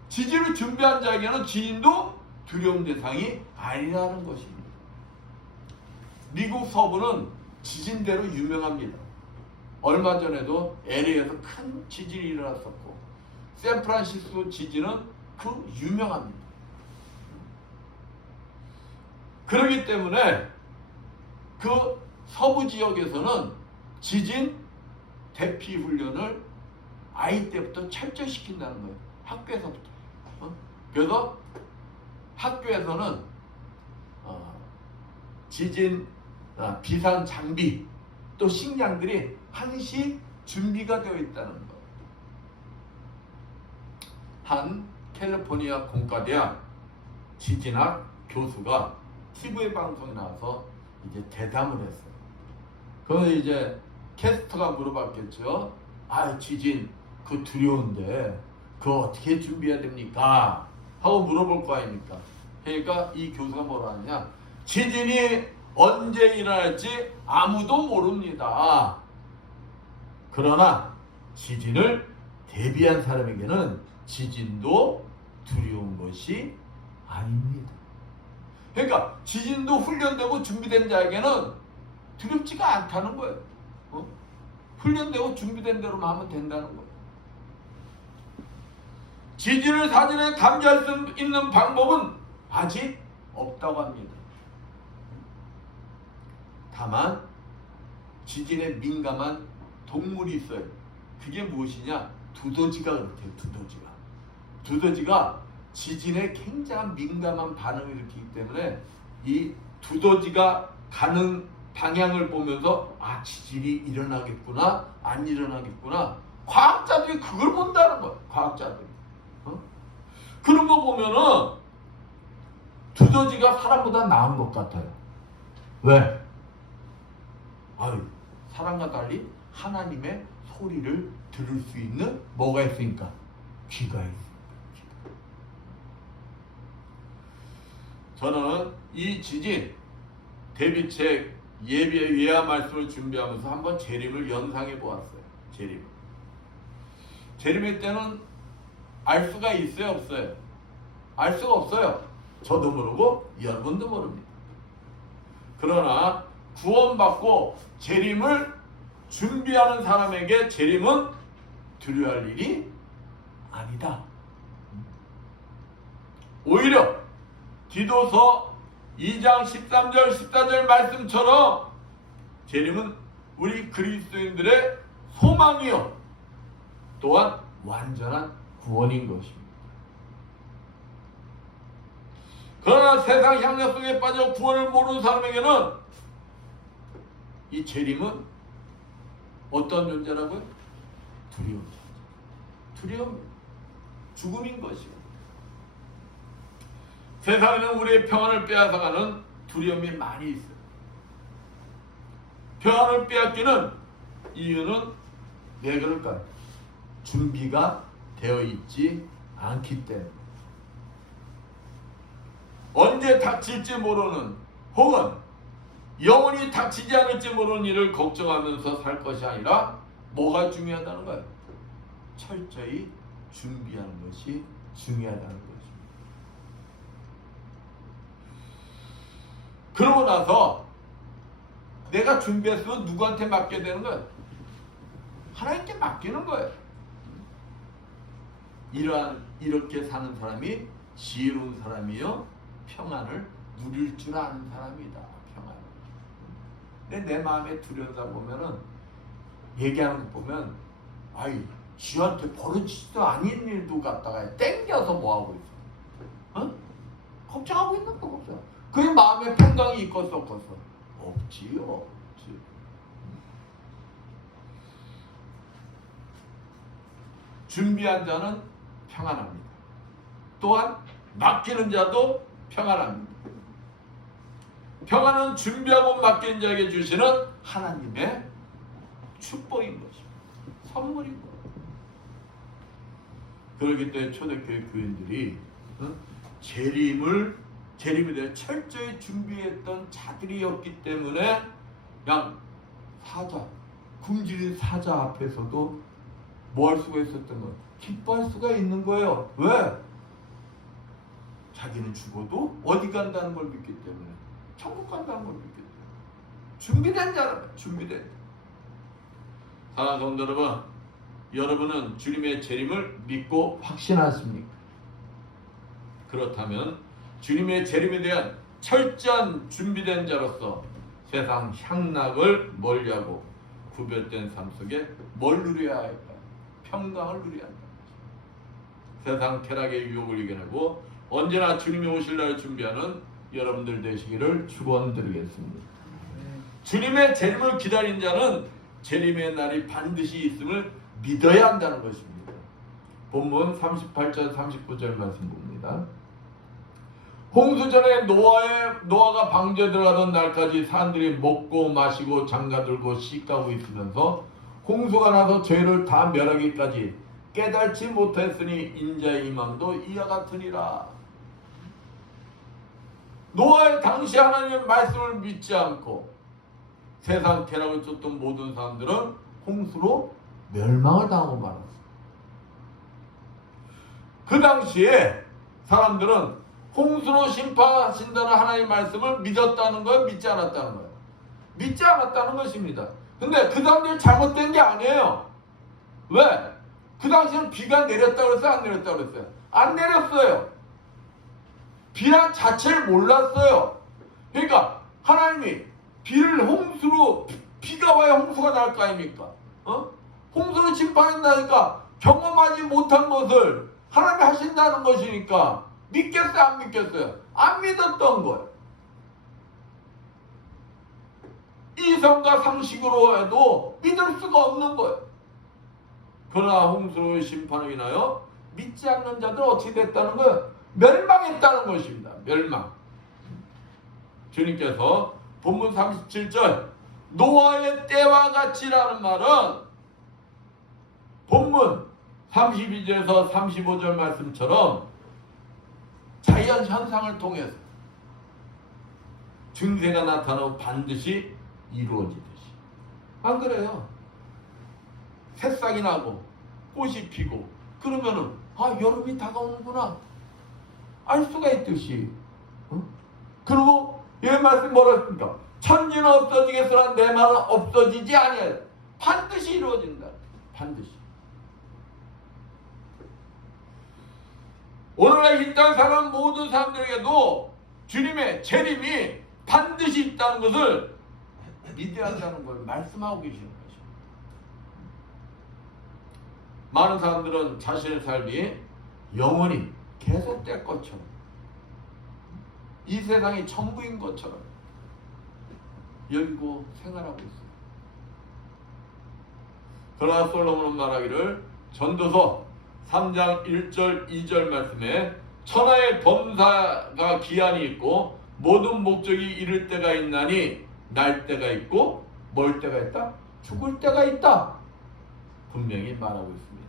지진을 준비한 자에게는 지진도 두려운 대상이 아니라는 것입니다. 미국 서부는 지진대로 유명합니다. 얼마 전에도 LA에서 큰 지진이 일어났었고 샌프란시스코 지진은 그 유명합니다. 그렇기 때문에 그 서부 지역에서는 지진 대피 훈련을 아이 때부터 철저히 시킨다는 거예요. 학교에서부터. 그래서 학교에서는 지진 비상 장비 또 식량들이 항시 준비가 되어 있다는 것. 한 캘리포니아 공과대학 지진학 교수가 TV 방송에 나와서 이제 대담을 했어요. 그래서 이제 캐스터가 물어봤겠죠. 지진 그 두려운데 그거 어떻게 준비해야 됩니까? 하고 물어볼 거 아닙니까? 그러니까 이 교수가 뭐라 하냐? 지진이 언제 일어날지 아무도 모릅니다. 그러나 지진을 대비한 사람에게는 지진도 두려운 것이 아닙니다. 그러니까 지진도 훈련되고 준비된 자에게는 두렵지가 않다는 거예요. 훈련되고 준비된 대로만 하면 된다는 거예요. 지진을 사전에 감지할 수 있는 방법은 아직 없다고 합니다. 다만 지진에 민감한 동물이 있어요. 그게 무엇이냐? 두더지가 그렇대요. 두더지가 지진에 굉장한 민감한 반응을 일으키기 때문에 이 두더지가 가는 방향을 보면서 아, 지진이 일어나겠구나 안 일어나겠구나, 과학자들이 그걸 본다는 거예요. 과학자들이. 그런 거 보면은 두더지가 사람보다 나은 것 같아요. 왜? 아유, 사람과 달리 하나님의 소리를 들을 수 있는 뭐가 있으니까? 귀가 있습니다. 저는 이 지진 대비책 예화 말씀을 준비하면서 한번 재림을 연상해 보았어요. 재림일 때는 알 수가 있어요, 없어요? 알 수가 없어요. 저도 모르고 여러분도 모릅니다. 그러나 구원받고 재림을 준비하는 사람에게 재림은 두려워할 일이 아니다. 오히려 디도서 2장 13절 14절 말씀처럼 재림은 우리 그리스도인들의 소망이요 또한 완전한 구원인 것입니다. 그러나 세상 향락 속에 빠져 구원을 모르는 사람에게는 이 재림은 어떤 존재라고요? 두려움, 죽음인 것이요. 세상에는 우리의 평안을 빼앗아가는 두려움이 많이 있어요. 평안을 빼앗기는 이유는 왜 그럴까요? 준비가 되어 있지 않기 때문에. 언제 닥칠지 모르는 혹은 영원히 닥치지 않을지 모르는 일을 걱정하면서 살 것이 아니라 뭐가 중요하다는 거예요? 철저히 준비하는 것이 중요하다는 것입니다. 그러고 나서 내가 준비했으면 누구한테 맡게 되는 거예요? 하나님께 맡기는 거예요. 이렇게 사는 사람이 지혜로운 사람이요 평안을 누릴 줄 아는 사람이다. 평안. 근데 내 마음에 두려다 보면은 얘기하는 거 보면 아이 지한테 벌어지지도 않은 일도 갖다가 땡겨서 뭐 하고 있어? 걱정하고 있는 거 없어. 그게 마음에 평강이 있겠어 없겠어? 없지요. 준비한 자는 평안합니다. 또한 맡기는 자도 평안합니다. 평안은 준비하고 맡긴 자에게 주시는 하나님의 축복인 것입니다. 선물인 거예요. 그렇기 때문에 초대교회 교인들이 재림에 대해 철저히 준비했던 자들이었기 때문에 그냥 굶주린 사자 앞에서도 뭐 할 수가 있었던 거예요? 기뻐할 수가 있는 거예요. 왜? 자기는 죽어도 어디 간다는 걸 믿기 때문에, 천국 간다는 걸 믿기 때문에. 준비된 자라면 준비된. 사랑하는 성도 여러분, 여러분은 주님의 재림을 믿고 확신하십니까? 그렇다면 주님의 재림에 대한 철저한 준비된 자로서 세상 향락을 멀리하고 구별된 삶 속에 뭘 누려야 할까요? 평강을 누려야 한다. 세상 쾌락의 유혹을 이겨내고 언제나 주님이 오실 날을 준비하는 여러분들 되시기를 축원드리겠습니다. 주님의 재림을 기다린 자는 재림의 날이 반드시 있음을 믿어야 한다는 것입니다. 본문 38절 39절 말씀 봅니다. 홍수 전에 노아가 방주에 들어가던 날까지 사람들이 먹고 마시고 장가들고 시가고 있으면서 홍수가 나서 죄를 다 멸하기까지 깨달지 못했으니 인자의 임함도 이와 같으니라. 노아의 당시 하나님의 말씀을 믿지 않고 세상 쾌락을 쫓던 모든 사람들은 홍수로 멸망을 당하고 말았어. 그 당시에 사람들은 홍수로 심판하신다는 하나님의 말씀을 믿었다는 거예요? 믿지 않았다는 거예요? 믿지 않았다는 것입니다. 근데 그 사람들이 잘못된 게 아니에요. 왜? 그 당시에는 비가 내렸다고 그랬어요? 안 내렸다고 그랬어요? 안 내렸어요. 비란 자체를 몰랐어요. 그러니까 하나님이 비를 홍수로, 비가 와야 홍수가 날 거 아닙니까? 홍수로 심판한다니까 경험하지 못한 것을 하나님이 하신다는 것이니까 믿겠어요? 안 믿겠어요? 안 믿었던 거예요. 이성과 상식으로 해도 믿을 수가 없는 거예요. 그러나 홍수로 심판을 인하여 믿지 않는 자들 어떻게 됐다는 거예요? 멸망했다는 것입니다. 멸망. 주님께서 본문 37절 노아의 때와 같이라는 말은 본문 32절에서 35절 말씀처럼 자연 현상을 통해서 증세가 나타나고 반드시 이루어지듯이. 안 그래요? 새싹이 나고 꽃이 피고 그러면은 여름이 다가오는구나 알 수가 있듯이. 그리고 이 말씀 뭐라 했습니까? 천지는 없어지겠으나 내 말은 없어지지 아니하여 반드시 이루어진다. 반드시. 오늘날 이 땅 사는 모든 사람들에게도 주님의 재림이 반드시 있다는 것을 믿어야 한다는 걸 말씀하고 계시는 것이죠. 많은 사람들은 자신의 삶이 영원히 계속될 것처럼, 이 세상이 전부인 것처럼 여기고 생활하고 있어요. 그러나 솔로몬은 말하기를 전도서 3장 1절 2절 말씀에 천하의 범사가 기한이 있고 모든 목적이 이를 때가 있나니 날 때가 있고 멀 때가 있다? 죽을 때가 있다. 분명히 말하고 있습니다.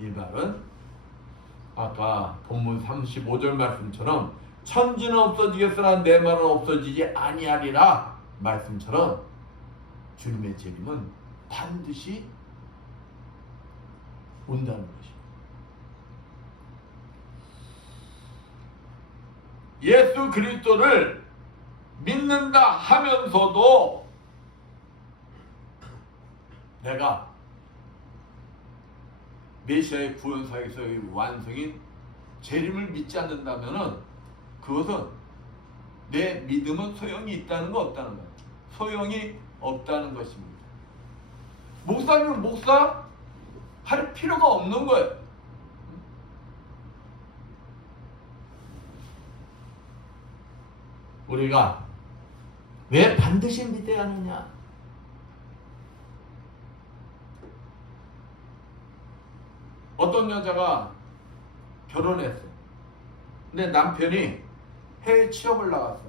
이 말은 아까 본문 35절 말씀처럼 천지는 없어지겠으나 내 말은 없어지지 아니하리라 말씀처럼 주님의 재림은 반드시 온다는 것입니다. 예수 그리스도를 믿는다 하면서도 내가 메시아의 구원사역에서의 완성인 재림을 믿지 않는다면은 그것은 내 믿음은 소용이 있다는 거 없다는 거예요. 소용이 없다는 것입니다. 목사님은 목사 할 필요가 없는 거예요. 우리가 왜 반드시 믿어야 하느냐? 어떤 여자가 결혼했어. 근데 남편이 해외 취업을 나갔어.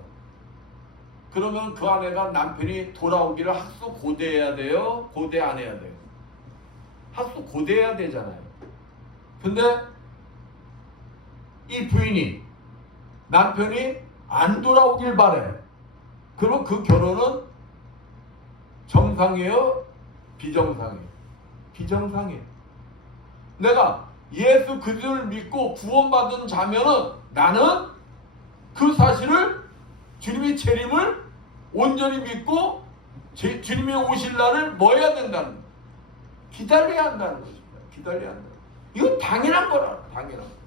그러면 그 아내가 남편이 돌아오기를 학수 고대해야 돼요? 고대 안 해야 돼요? 학수 고대해야 되잖아요. 근데 이 부인이 남편이 안 돌아오길 바래. 그럼 그 결혼은 정상이에요? 비정상이에요? 비정상이에요. 내가 예수 그리스도를 믿고 구원받은 자면은 나는 그 사실을 주님의 재림을 온전히 믿고 주님의 오실 날을 뭐 해야 된다는 거예요? 기다려야 한다는 것입니다. 기다려야 한다. 이건 당연한 거라. 당연한 거.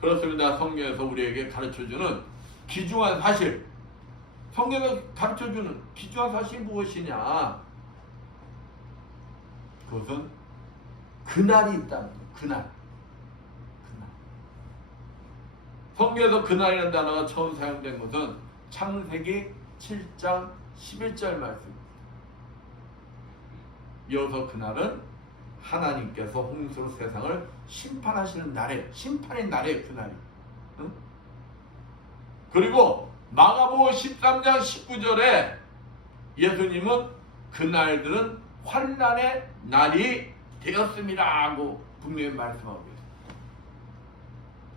그렇습니다. 성경에서 우리에게 가르쳐주는 귀중한 사실, 성경에서 가르쳐주는 귀중한 사실이 무엇이냐? 그것은 그날이 있다는 거예요. 그날. 성경에서 그날이라는 단어가 처음 사용된 것은 창세기 7장 11절 말씀입니다. 이어서 그날은 하나님께서 홍수로 세상을 심판하시는 날에, 심판의 날에 그날이. 응? 그리고 마가복음 13장 19절에 예수님은 그날들은 환난의 날이 되었습니다 하고 분명히 말씀하고 있습니다.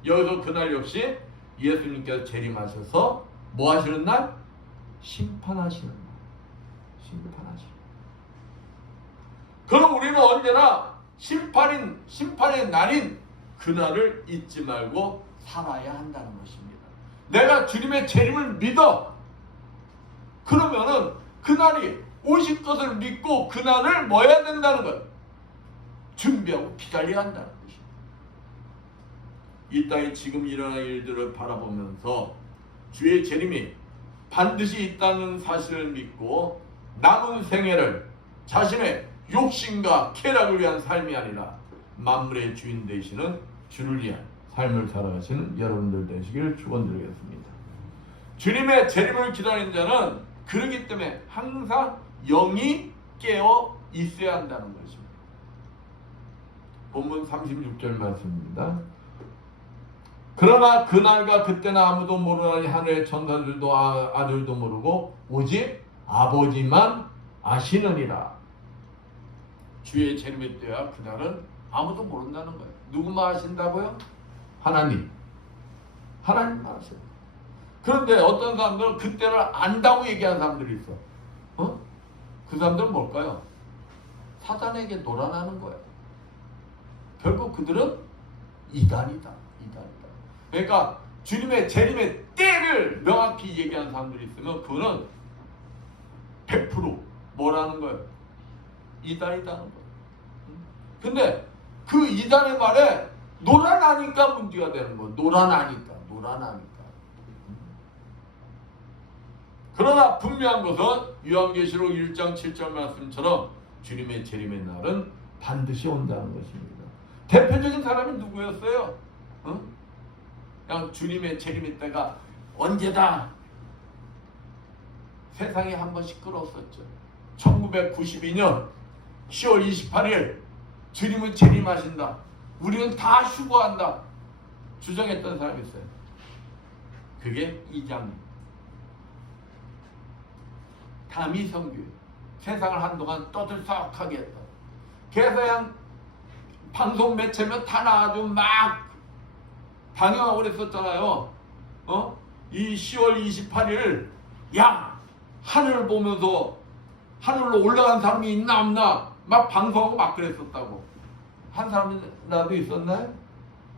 여기서 그날 역시 예수님께서 재림하셔서 뭐 하시는 날? 심판하시는 날. 심판하시는 날. 그럼 우리는 언제나 심판의 날인 그날을 잊지 말고 살아야 한다는 것입니다. 내가 주님의 재림을 믿어. 그러면은 그날이 오실 것을 믿고 그날을 뭐 해야 된다는 거예요? 준비하고 기다려야 한다는 것입니다. 이 땅에 지금 일어날 일들을 바라보면서 주의 재림이 반드시 있다는 사실을 믿고 남은 생애를 자신의 욕심과 쾌락을 위한 삶이 아니라 만물의 주인 되시는 주를 위한 삶을 살아가시는 여러분들 되시기를 축원드리겠습니다. 주님의 재림을 기다리는 자는 그러기 때문에 항상 영이 깨어 있어야 한다는 것입니다. 본문 36절 말씀입니다. 그러나 그날과 그때나 아무도 모르나니 하늘의 천사들도 아들도 모르고 오직 아버지만 아시느니라. 주의 재림의 때와 그날은 아무도 모른다는 거예요. 누구만 아신다고요? 하나님. 하나님만 아셔요. 그런데 어떤 사람들은 그때를 안다고 얘기하는 사람들이 있어. 그 사람들은 뭘까요? 사단에게 놀아나는 거예요. 결국 그들은 이단이다. 그러니까 주님의 재림의 때를 명확히 얘기하는 사람들이 있으면 그거는 100% 뭐라는 거예요? 이단이다는 거예요. 근데 그 이단의 말에 놀아나니까 문제가 되는 거예요. 놀아나니까. 그러나 분명한 것은 요한계시록 1장 7절 말씀처럼 주님의 재림의 날은 반드시 온다는 것입니다. 대표적인 사람이 누구였어요? 그냥 주님의 재림의 때가 언제다? 세상에 한 번씩 끌었었죠. 1992년 10월 28일 주님은 재림하신다. 우리는 다 휴거한다. 주장했던 사람이 있어요. 그게 이장님. 다미성교회. 세상을 한동안 떠들썩하게 했다. 그래서 그냥 방송 매체면 다 나와가지고 막 방영하고 그랬었잖아요. 이 10월 28일 야 하늘을 보면서 하늘로 올라간 사람이 있나 없나 막 방송하고 막 그랬었다고. 한 사람이라도 있었나요?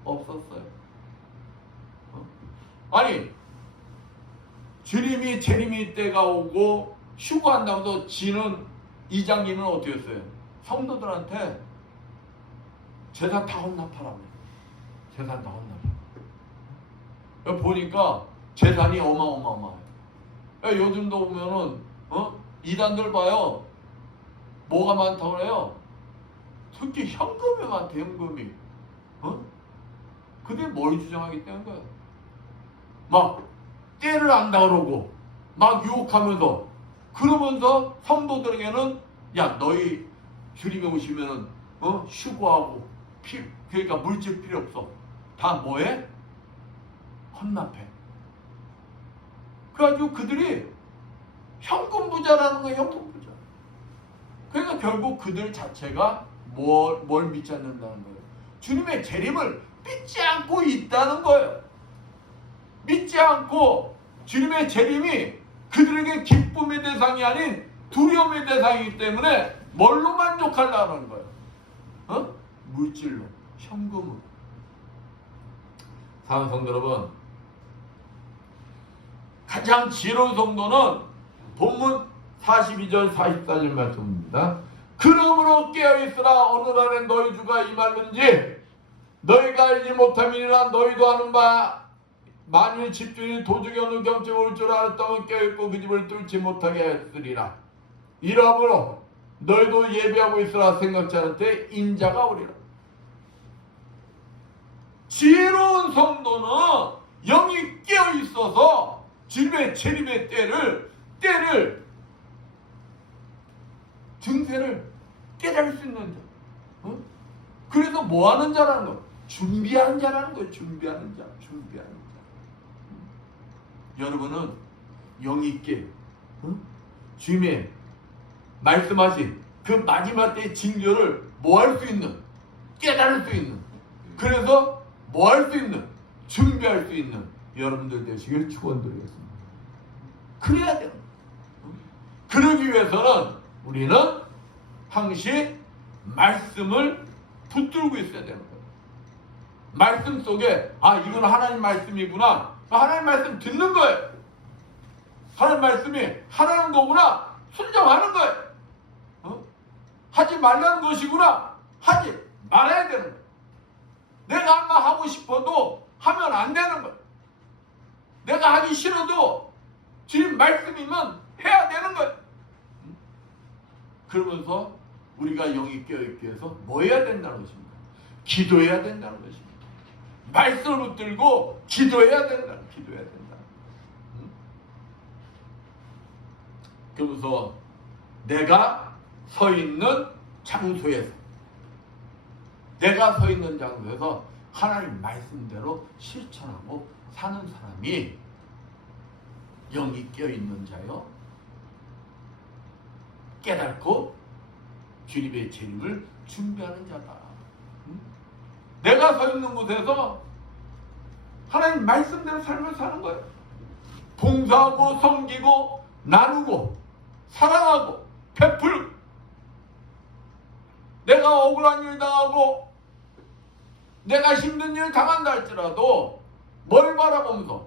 없었어요. 아니 주님이 재림이 때가 오고 휴거한다고 지는 이장님은 어떻게 했어요? 성도들한테 재산 다 헌납하라고. 재산 다 헌납. 보니까 재산이 어마어마해요. 요즘도 보면은 이단들 봐요. 뭐가 많다고 그래요? 특히 현금이 많대. 현금이. 그게 뭘 주장하기 때문에 막 때를 안다 그러고 막 유혹하면서 그러면서 성도들에게는 야 너희 주님이 오시면은 휴거하고 그러니까 물질 필요 없어. 다 뭐해? 헌납해. 그래가지고 그들이 현금 부자라는 거예요. 현금 부자. 그러니까 결국 그들 자체가 뭘 믿지 않는다는 거예요. 주님의 재림을 믿지 않고 있다는 거예요. 믿지 않고 주님의 재림이 그들에게 기쁨의 대상이 아닌 두려움의 대상이기 때문에 뭘로 만족하려는 거예요? 물질로, 현금으로. 사랑하는 성도 여러분, 가장 지혜로운 성도는 본문 42절 44절 말씀입니다. 그러므로 깨어있으라. 오늘날에 너희 주가 임하는지 너희가 알지 못함이니라. 너희도 아는 바 만일 집주인이 도적이 어느 경쯤 올 줄 알았다면 깨어있고 그 집을 뚫지 못하게 했으리라. 이러므로 너희도 예비하고 있으라. 생각지 않을 때 인자가 오리라. 지혜로운 성도는 영이 깨어있어서 주님의 재림의 때를 증세를 깨달을 수 있는 자. 그래서 뭐 하는 자라는 거? 준비하는 자라는 거예요. 준비하는 자. 여러분은 영이 있게 주님의 말씀하신 그 마지막 때의 징조를 뭐 할 수 있는, 깨달을 수 있는, 그래서 뭐 할 수 있는, 준비할 수 있는 여러분들 되시길 축원드리겠습니다. 그래야 돼요. 그러기 위해서는 우리는 항시 말씀을 붙들고 있어야 되는 거예요. 말씀 속에 이건 하나님 말씀이구나. 하나님 말씀 듣는 거예요. 하나님 말씀이 하라는 거구나. 순종하는 거예요. 하지 말라는 것이구나. 하지 말아야 되는 거예요. 내가 아마 하고 싶어도 하면 안 되는 거예요. 내가 하기 싫어도 주님 말씀이면 해야 되는 거예요. 그러면서 우리가 영이 깨어있기 위해서 뭐 해야 된다는 것입니다. 기도해야 된다는 것입니다. 말씀을 붙들고 기도해야 된다. 기도해야 된다. 그러면서 내가 서 있는 장소에서 하나님 말씀대로 실천하고 사는 사람이 영이 깨어있는 자요, 깨닫고 주님의 재림을 준비하는 자다. 내가 서 있는 곳에서 하나님 말씀대로 삶을 사는 거예요. 봉사하고 섬기고 나누고 사랑하고 베풀고, 내가 억울한 일 당하고 내가 힘든 일 당한다 할지라도 뭘 바라보면서?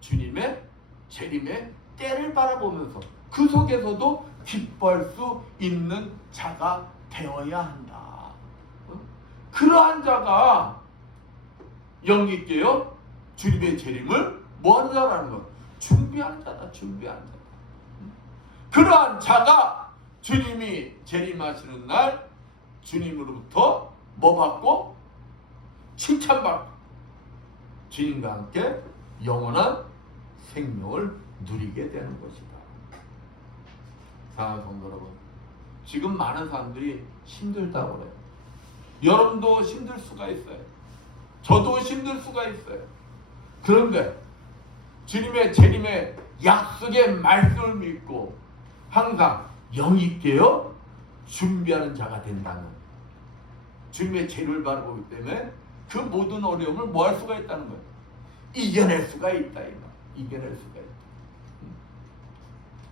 주님의 재림의 때를 바라보면서 그 속에서도 기뻐할 수 있는 자가 되어야 한다. 그러한 자가 영이 깨어 주님의 재림을 뭐 하는 자라는 거? 준비하는 자다. 준비하는 자다. 그러한 자가 주님이 재림하시는 날 주님으로부터 뭐 받고? 칭찬받고 주님과 함께 영원한 생명을 누리게 되는 것이다. 사랑하는 성도 여러분, 지금 많은 사람들이 힘들다고 그래요. 여러분도 힘들 수가 있어요. 저도 힘들 수가 있어요. 그런데 주님의 재림의 약속의 말씀을 믿고 항상 영이 깨어 준비하는 자가 된다는, 주님의 재림을 바라보기 때문에 그 모든 어려움을 뭐 할 수가 있다는 거예요. 이겨낼 수가 있다. 이겨낼 수가 있다.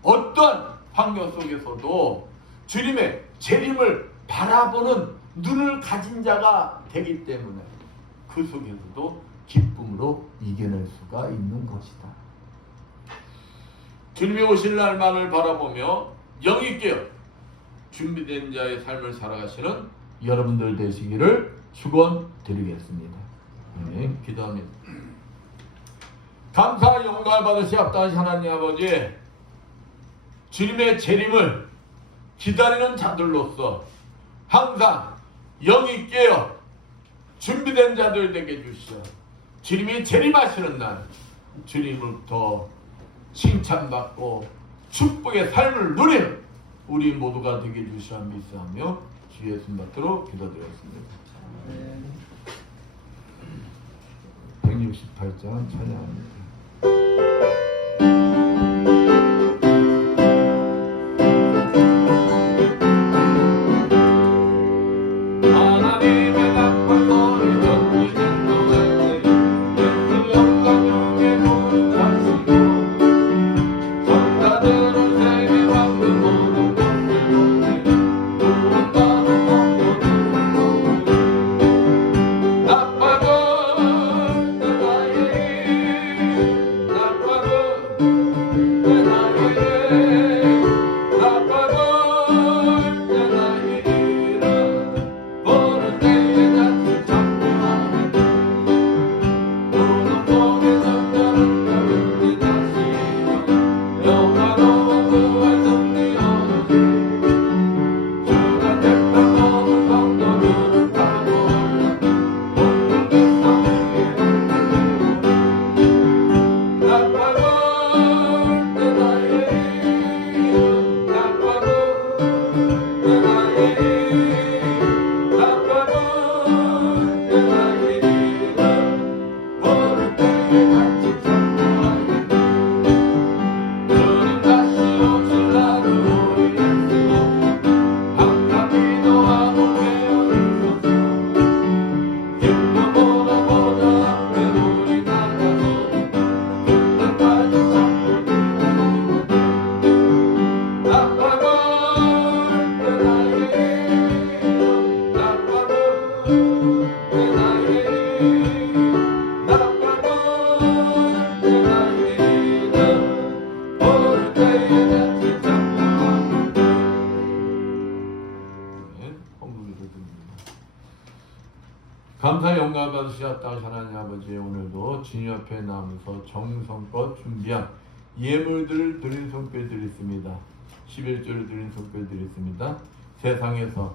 어떤 환경 속에서도 주님의 재림을 바라보는 눈을 가진 자가 되기 때문에 그 속에서도 기쁨으로 이겨낼 수가 있는 것이다. 주님이 오실 날만을 바라보며 영이 깨어 준비된 자의 삶을 살아가시는 여러분들 되시기를 축원드리겠습니다. 네, 기도합니다. 감사와 영광을 받으시 합당하신 하나님 아버지, 주님의 재림을 기다리는 자들로서 항상 영이 깨어 준비된 자들 되게 해주시오. 주님이 재림하시는 날 주님으로부터 칭찬받고 축복의 삶을 누리는 우리 모두가 되게 해주시라 믿사하며 주 예수님 받도록 기도드렸습니다. 168장 찬양합니다. 영광 받으셨다 하나님 아버지, 오늘도 주님 앞에 나오면서 정성껏 준비한 예물들을 드린 손길 드렸습니다. 11조를 드린 손길 드렸습니다. 세상에서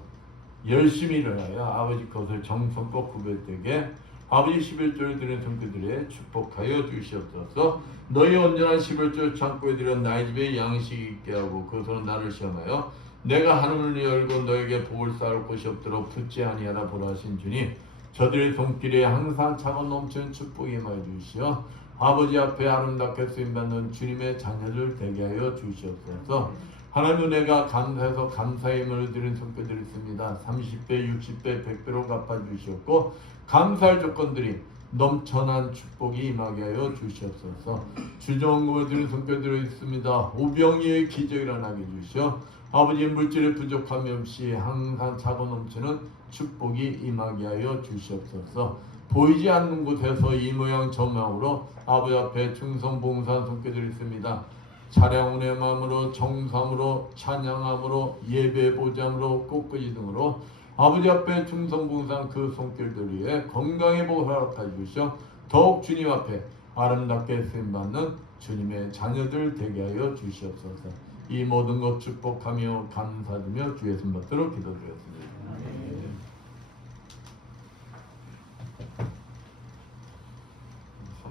열심히 일어나여 아버지 것을 정성껏 구별되게 아버지 11조를 드린 손길들에 축복하여 주시옵소서. 너희 온전한 11조 창고에 들여 나의 집에 양식이 있게 하고 그것으로 나를 시험하여 내가 하늘을 열고 너에게 복을 쌓을 곳이 없도록 붙지 아니하라 보라 하신 주님, 저들의 손길에 항상 차고 넘치는 축복이 임하여 주시어 아버지 앞에 아름답게 쓰임받는 주님의 자녀들 되게 하여 주시옵소서. 하나님, 은혜가 감사해서 감사의 힘을 드린 손길들이 있습니다. 30배, 60배, 100배로 갚아주시옵고 감사할 조건들이 넘쳐난 축복이 임하게 하여 주시옵소서. 주정금을 드린 손길들이 있습니다. 오병이의 기적이 일어나게 주시어 아버지 물질의 부족함이 없이 항상 차고 넘치는 축복이 임하게 하여 주시옵소서. 보이지 않는 곳에서 이 모양 저 모양으로 아버지 앞에 충성 봉사한 손길들이 있습니다. 차량운의 마음으로, 정삼으로, 찬양함으로, 예배 보장으로, 꽃꽂이 등으로 아버지 앞에 충성 봉사한 그 손길들 위에 건강의 복을 허락해 주시어 더욱 주님 앞에 아름답게 쓰임받는 주님의 자녀들 되게 하여 주시옵소서. 이 모든 것 축복하며 감사드리며 주의 손 받도록 기도드렸습니다.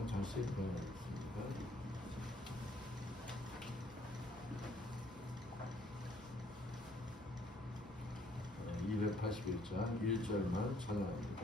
잠시 들어가겠습니다. 281장 1절만 찬양합니다.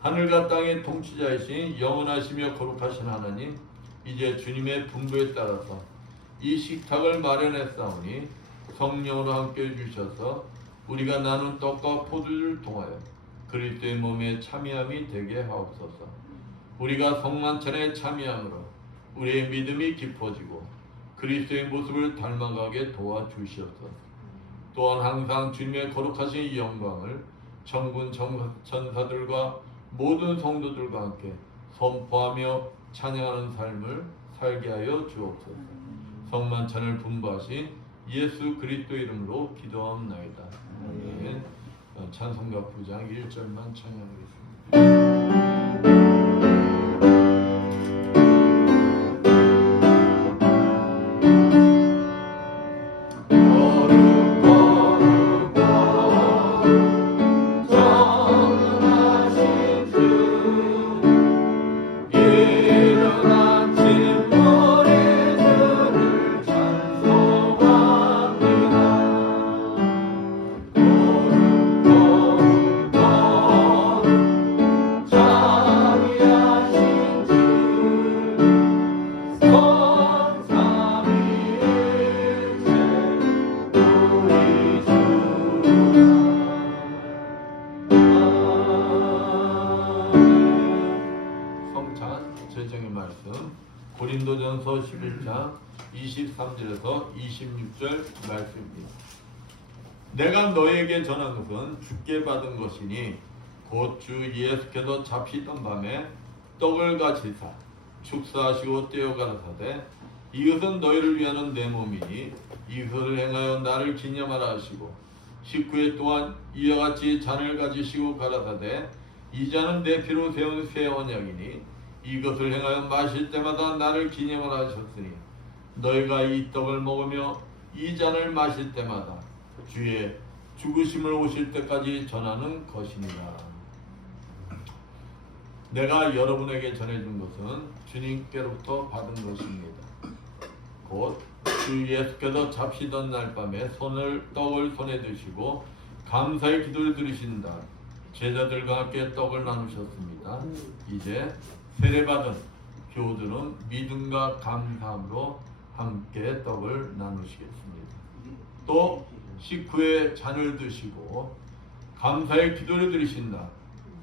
하늘과 땅의 통치자이신 영원하시며 거룩하신 하나님, 이제 주님의 분부에 따라서 이 식탁을 마련했사오니 성령으로 함께 해주셔서 우리가 나눈 떡과 포도주를 통하여 그리스도의 몸에 참여함이 되게 하옵소서. 우리가 성만찬에 참여함으로 우리의 믿음이 깊어지고 그리스도의 모습을 닮아가게 도와주시옵소서. 또한 항상 주님의 거룩하신 영광을 천군 천사들과 모든 성도들과 함께 선포하며 찬양하는 삶을 살게 하여 주옵소서. 성만찬을 분부하신 예수 그리스도 이름으로 기도하옵나이다. 아멘. 찬송가 9장 1절만 찬양하겠습니다. 고린도전서 11장 23절에서 26절 말씀입니다. 내가 너에게 전한 것은 주께 받은 것이니 곧 주 예수께서 잡히던 밤에 떡을 가지사 축사하시고 떼어 가라사대 이것은 너희를 위하는 내 몸이니 이것을 행하여 나를 기념하라 하시고 19회 또한 이와 같이 잔을 가지시고 가라사대 이 잔은 내 피로 세운 새 언약이니 이것을 행하여 마실 때마다 나를 기념하라 하셨으니 너희가 이 떡을 먹으며 이 잔을 마실 때마다 주의 죽으심을 오실 때까지 전하는 것이니라. 내가 여러분에게 전해준 것은 주님께로부터 받은 것입니다. 곧 주 예수께서 잡히던 날 밤에 떡을 손에 드시고 감사의 기도를 드리신 다음 제자들과 함께 떡을 나누셨습니다. 이제 세례받은 교우들은 믿음과 감사함으로 함께 떡을 나누시겠습니다. 또 식후에 잔을 드시고 감사의 기도를 드리신다.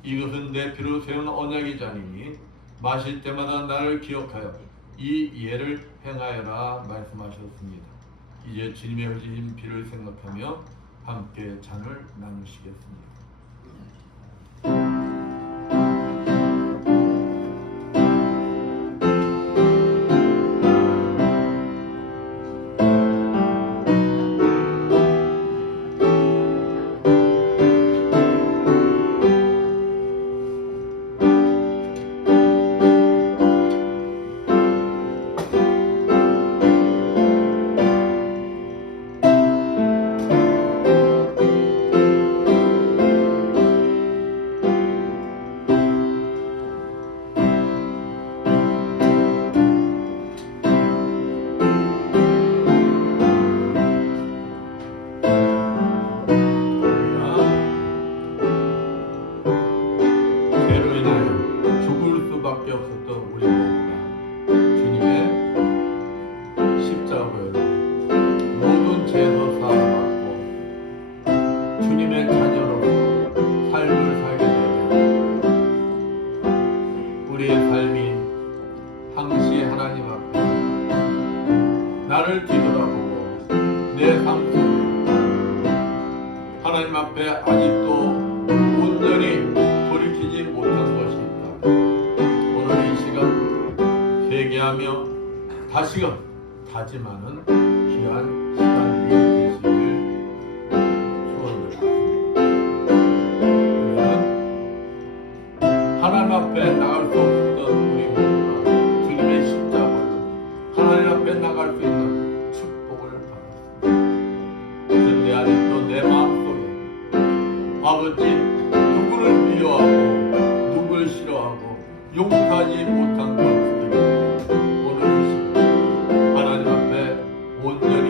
이것은 내 피로 세운 언약의 잔이니 마실 때마다 나를 기억하여 이 예를 행하여라 말씀하셨습니다. 이제 주님의 흘리신 피를 생각하며 함께 잔을 나누시겠습니다. 나를 뒤돌아보고 내 삶 속에 하나님 앞에 아직도 온전히 돌이키지 못한 것이 있다. 오늘 이 시간 회개하며 다시금 다짐하는 귀한 시간이 되시길 축원드립니다. 우리는 하나님 앞에 나갈 수 없었던 우리 모두가 주님의 십자가로 하나님 앞에 나갈 수 있는 축복을 받았습니다. 그런데 아직도 내 마음속에 아버지 누구를 미워하고 누구를 싫어하고 용서하지 못한 것들이 오늘 이 시간 하나님 앞에 온전히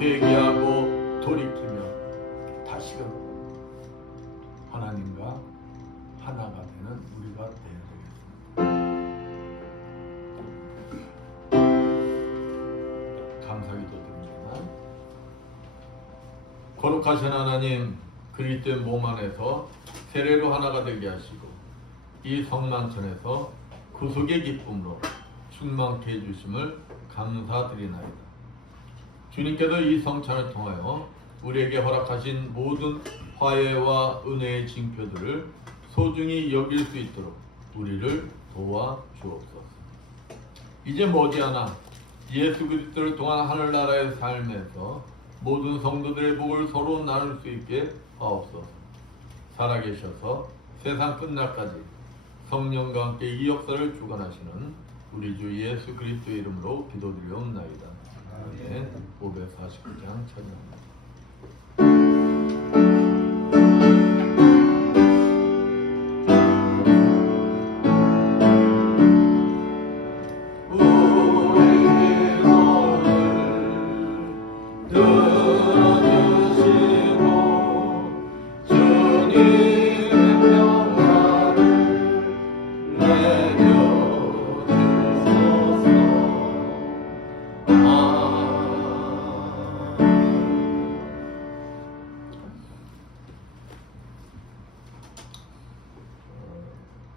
회개하고 돌이키며 다시금 하나님과 하나가 되는 우리가 되어야 되겠습니다. 감사기도 드립니다. 거룩하신 하나님, 그리스도의 몸 안에서 세례로 하나가 되게 하시고 이 성만천에서 구속의 기쁨으로 충만케 해주심을 감사드리나이다. 주님께서 이 성찬을 통하여 우리에게 허락하신 모든 화해와 은혜의 징표들을 소중히 여길 수 있도록 우리를 도와 주옵소서. 이제 머지않아 예수 그리스도를 통한 하늘나라의 삶에서 모든 성도들의 복을 서로 나눌 수 있게 하옵소서. 살아계셔서 세상 끝날까지 성령과 함께 이 역사를 주관하시는 우리 주 예수 그리스도의 이름으로 기도드리옵나이다. 아멘. 549장 찬양합니다.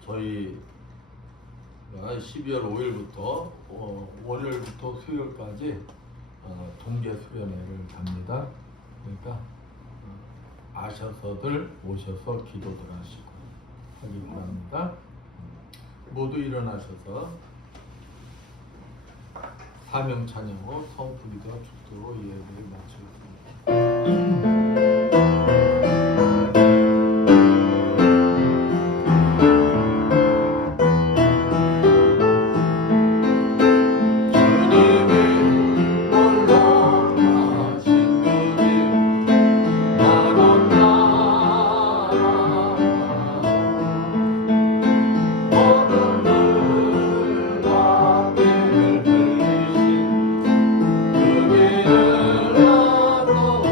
저희가 12월 5일부터 월요일부터 수요일까지 동계 수련회를 갑니다. 그러니까 아셔서들 오셔서 기도들 하시고 하기 바랍니다. 모두 일어나셔서 사명 찬양 후 성부기도와 축도로 예배를 마치겠습니다. 그길을 나로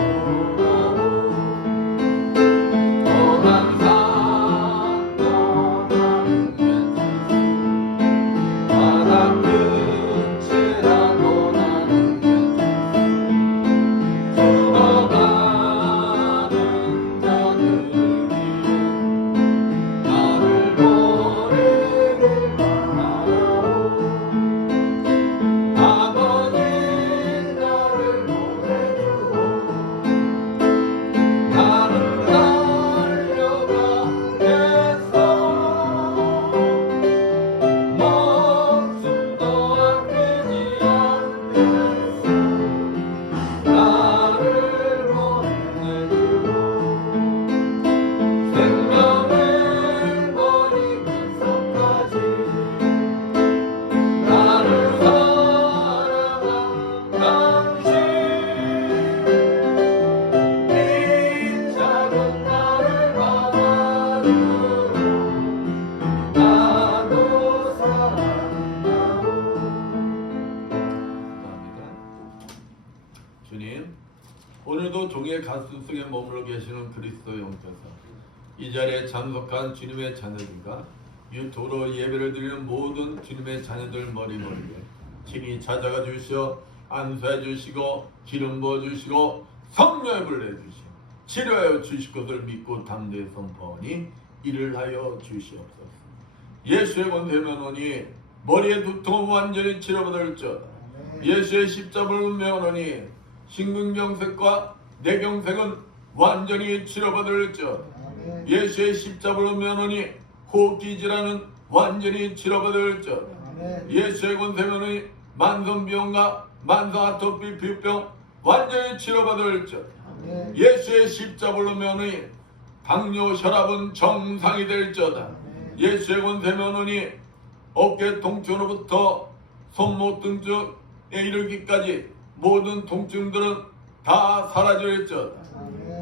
주님, 오늘도 종의 가슴 속에 머물러 계시는 그리스도 영께서 이 자리에 참석한 주님의 자녀들과 유튜브로 예배를 드리는 모든 주님의 자녀들 머리머리에 친히 찾아가 주시어 안수해 주시고 기름 부어 주시고 성령의 불 내주시고 치료하여 주실 것을 믿고 담대히 선포하니 이를 하여 주시옵소서. 예수의 권세면오니 머리의 두통은 완전히 치료받을지어다. 예수의 십자가를 메어오니 심근경색과 뇌경색은 완전히 치료받을지어다. 예수의 십자가를 메어오니 호흡기 질환은 완전히 치료받을지어다. 예수의 권세면오니 만성병과 만성 아토피 피부병 완전히 치료받을지어다. 예수의 십자가로 면하니 당뇨 혈압은 정상이 될지어다. 예수의 권세면하니 어깨 통증으로부터 손목 통증에 이르기까지 모든 통증들은 다 사라질지어다.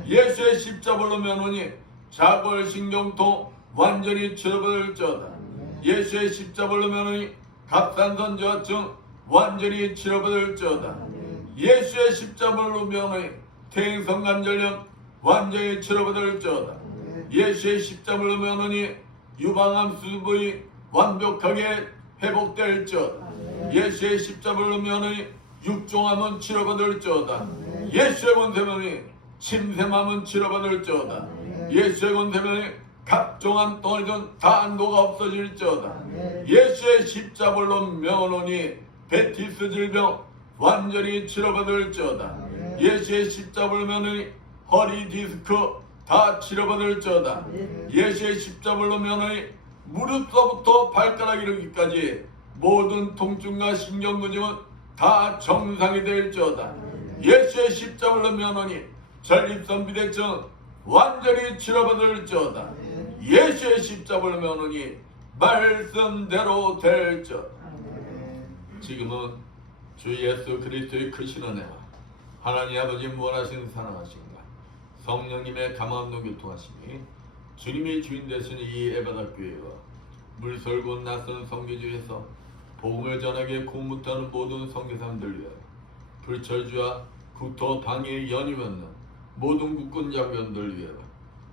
예수의 십자가로 면하니 자골신경통 완전히 치료받을지어다. 예수의 십자가로 면하니 갑상선저하증 완전히 치료받을지어다. 예수의 십자가로 면하니 태행성관절염 완전히 치료받을지어다. 예수의 십자가로 면하니 유방암 수부이 완벽하게 회복될지어다. 예수의 십자가로 면하니 육종암은 치료받을지어다. 예수의 권세면이 침샘암은 치료받을지어다. 예수의 권세면이 각종암 덩어리든 단도가 없어질지어다. 예수의 십자가로 면하니 베티스 질병 완전히 치료받을지어다. 예수의 십자가로 면하니 허리 디스크 다 치료받을지어다. 예수의 십자가로 면하니 무릎서부터 발가락 이르기까지 모든 통증과 신경근육은 다 정상이 될지어다. 예수의 십자가로 면하니 전립선 비대증 완전히 치료받을지어다. 예수의 십자가로 면하니 말씀대로 될지어다. 지금은 주 예수 그리스도의 크신 은혜와 하나님 아버지 무한하신 사랑하신가 성령님의 감화함도 교통하심이 주님이 주인 되시는 이 에바다 교회와 물설고 낯선 선교지에서 복음을 전하기에 공무하는 모든 선교사님들 위하여 불철주와 국토 방해에 연임 없는 모든 국군 장병들 위하여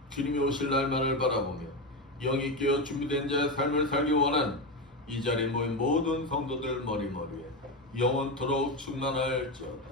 주님이 오실 날만을 바라보며 영이 깨어 준비된 자의 삶을 살기 원한 이 자리에 모인 모든 성도들 머리머리에 영원토록 충만할지어다.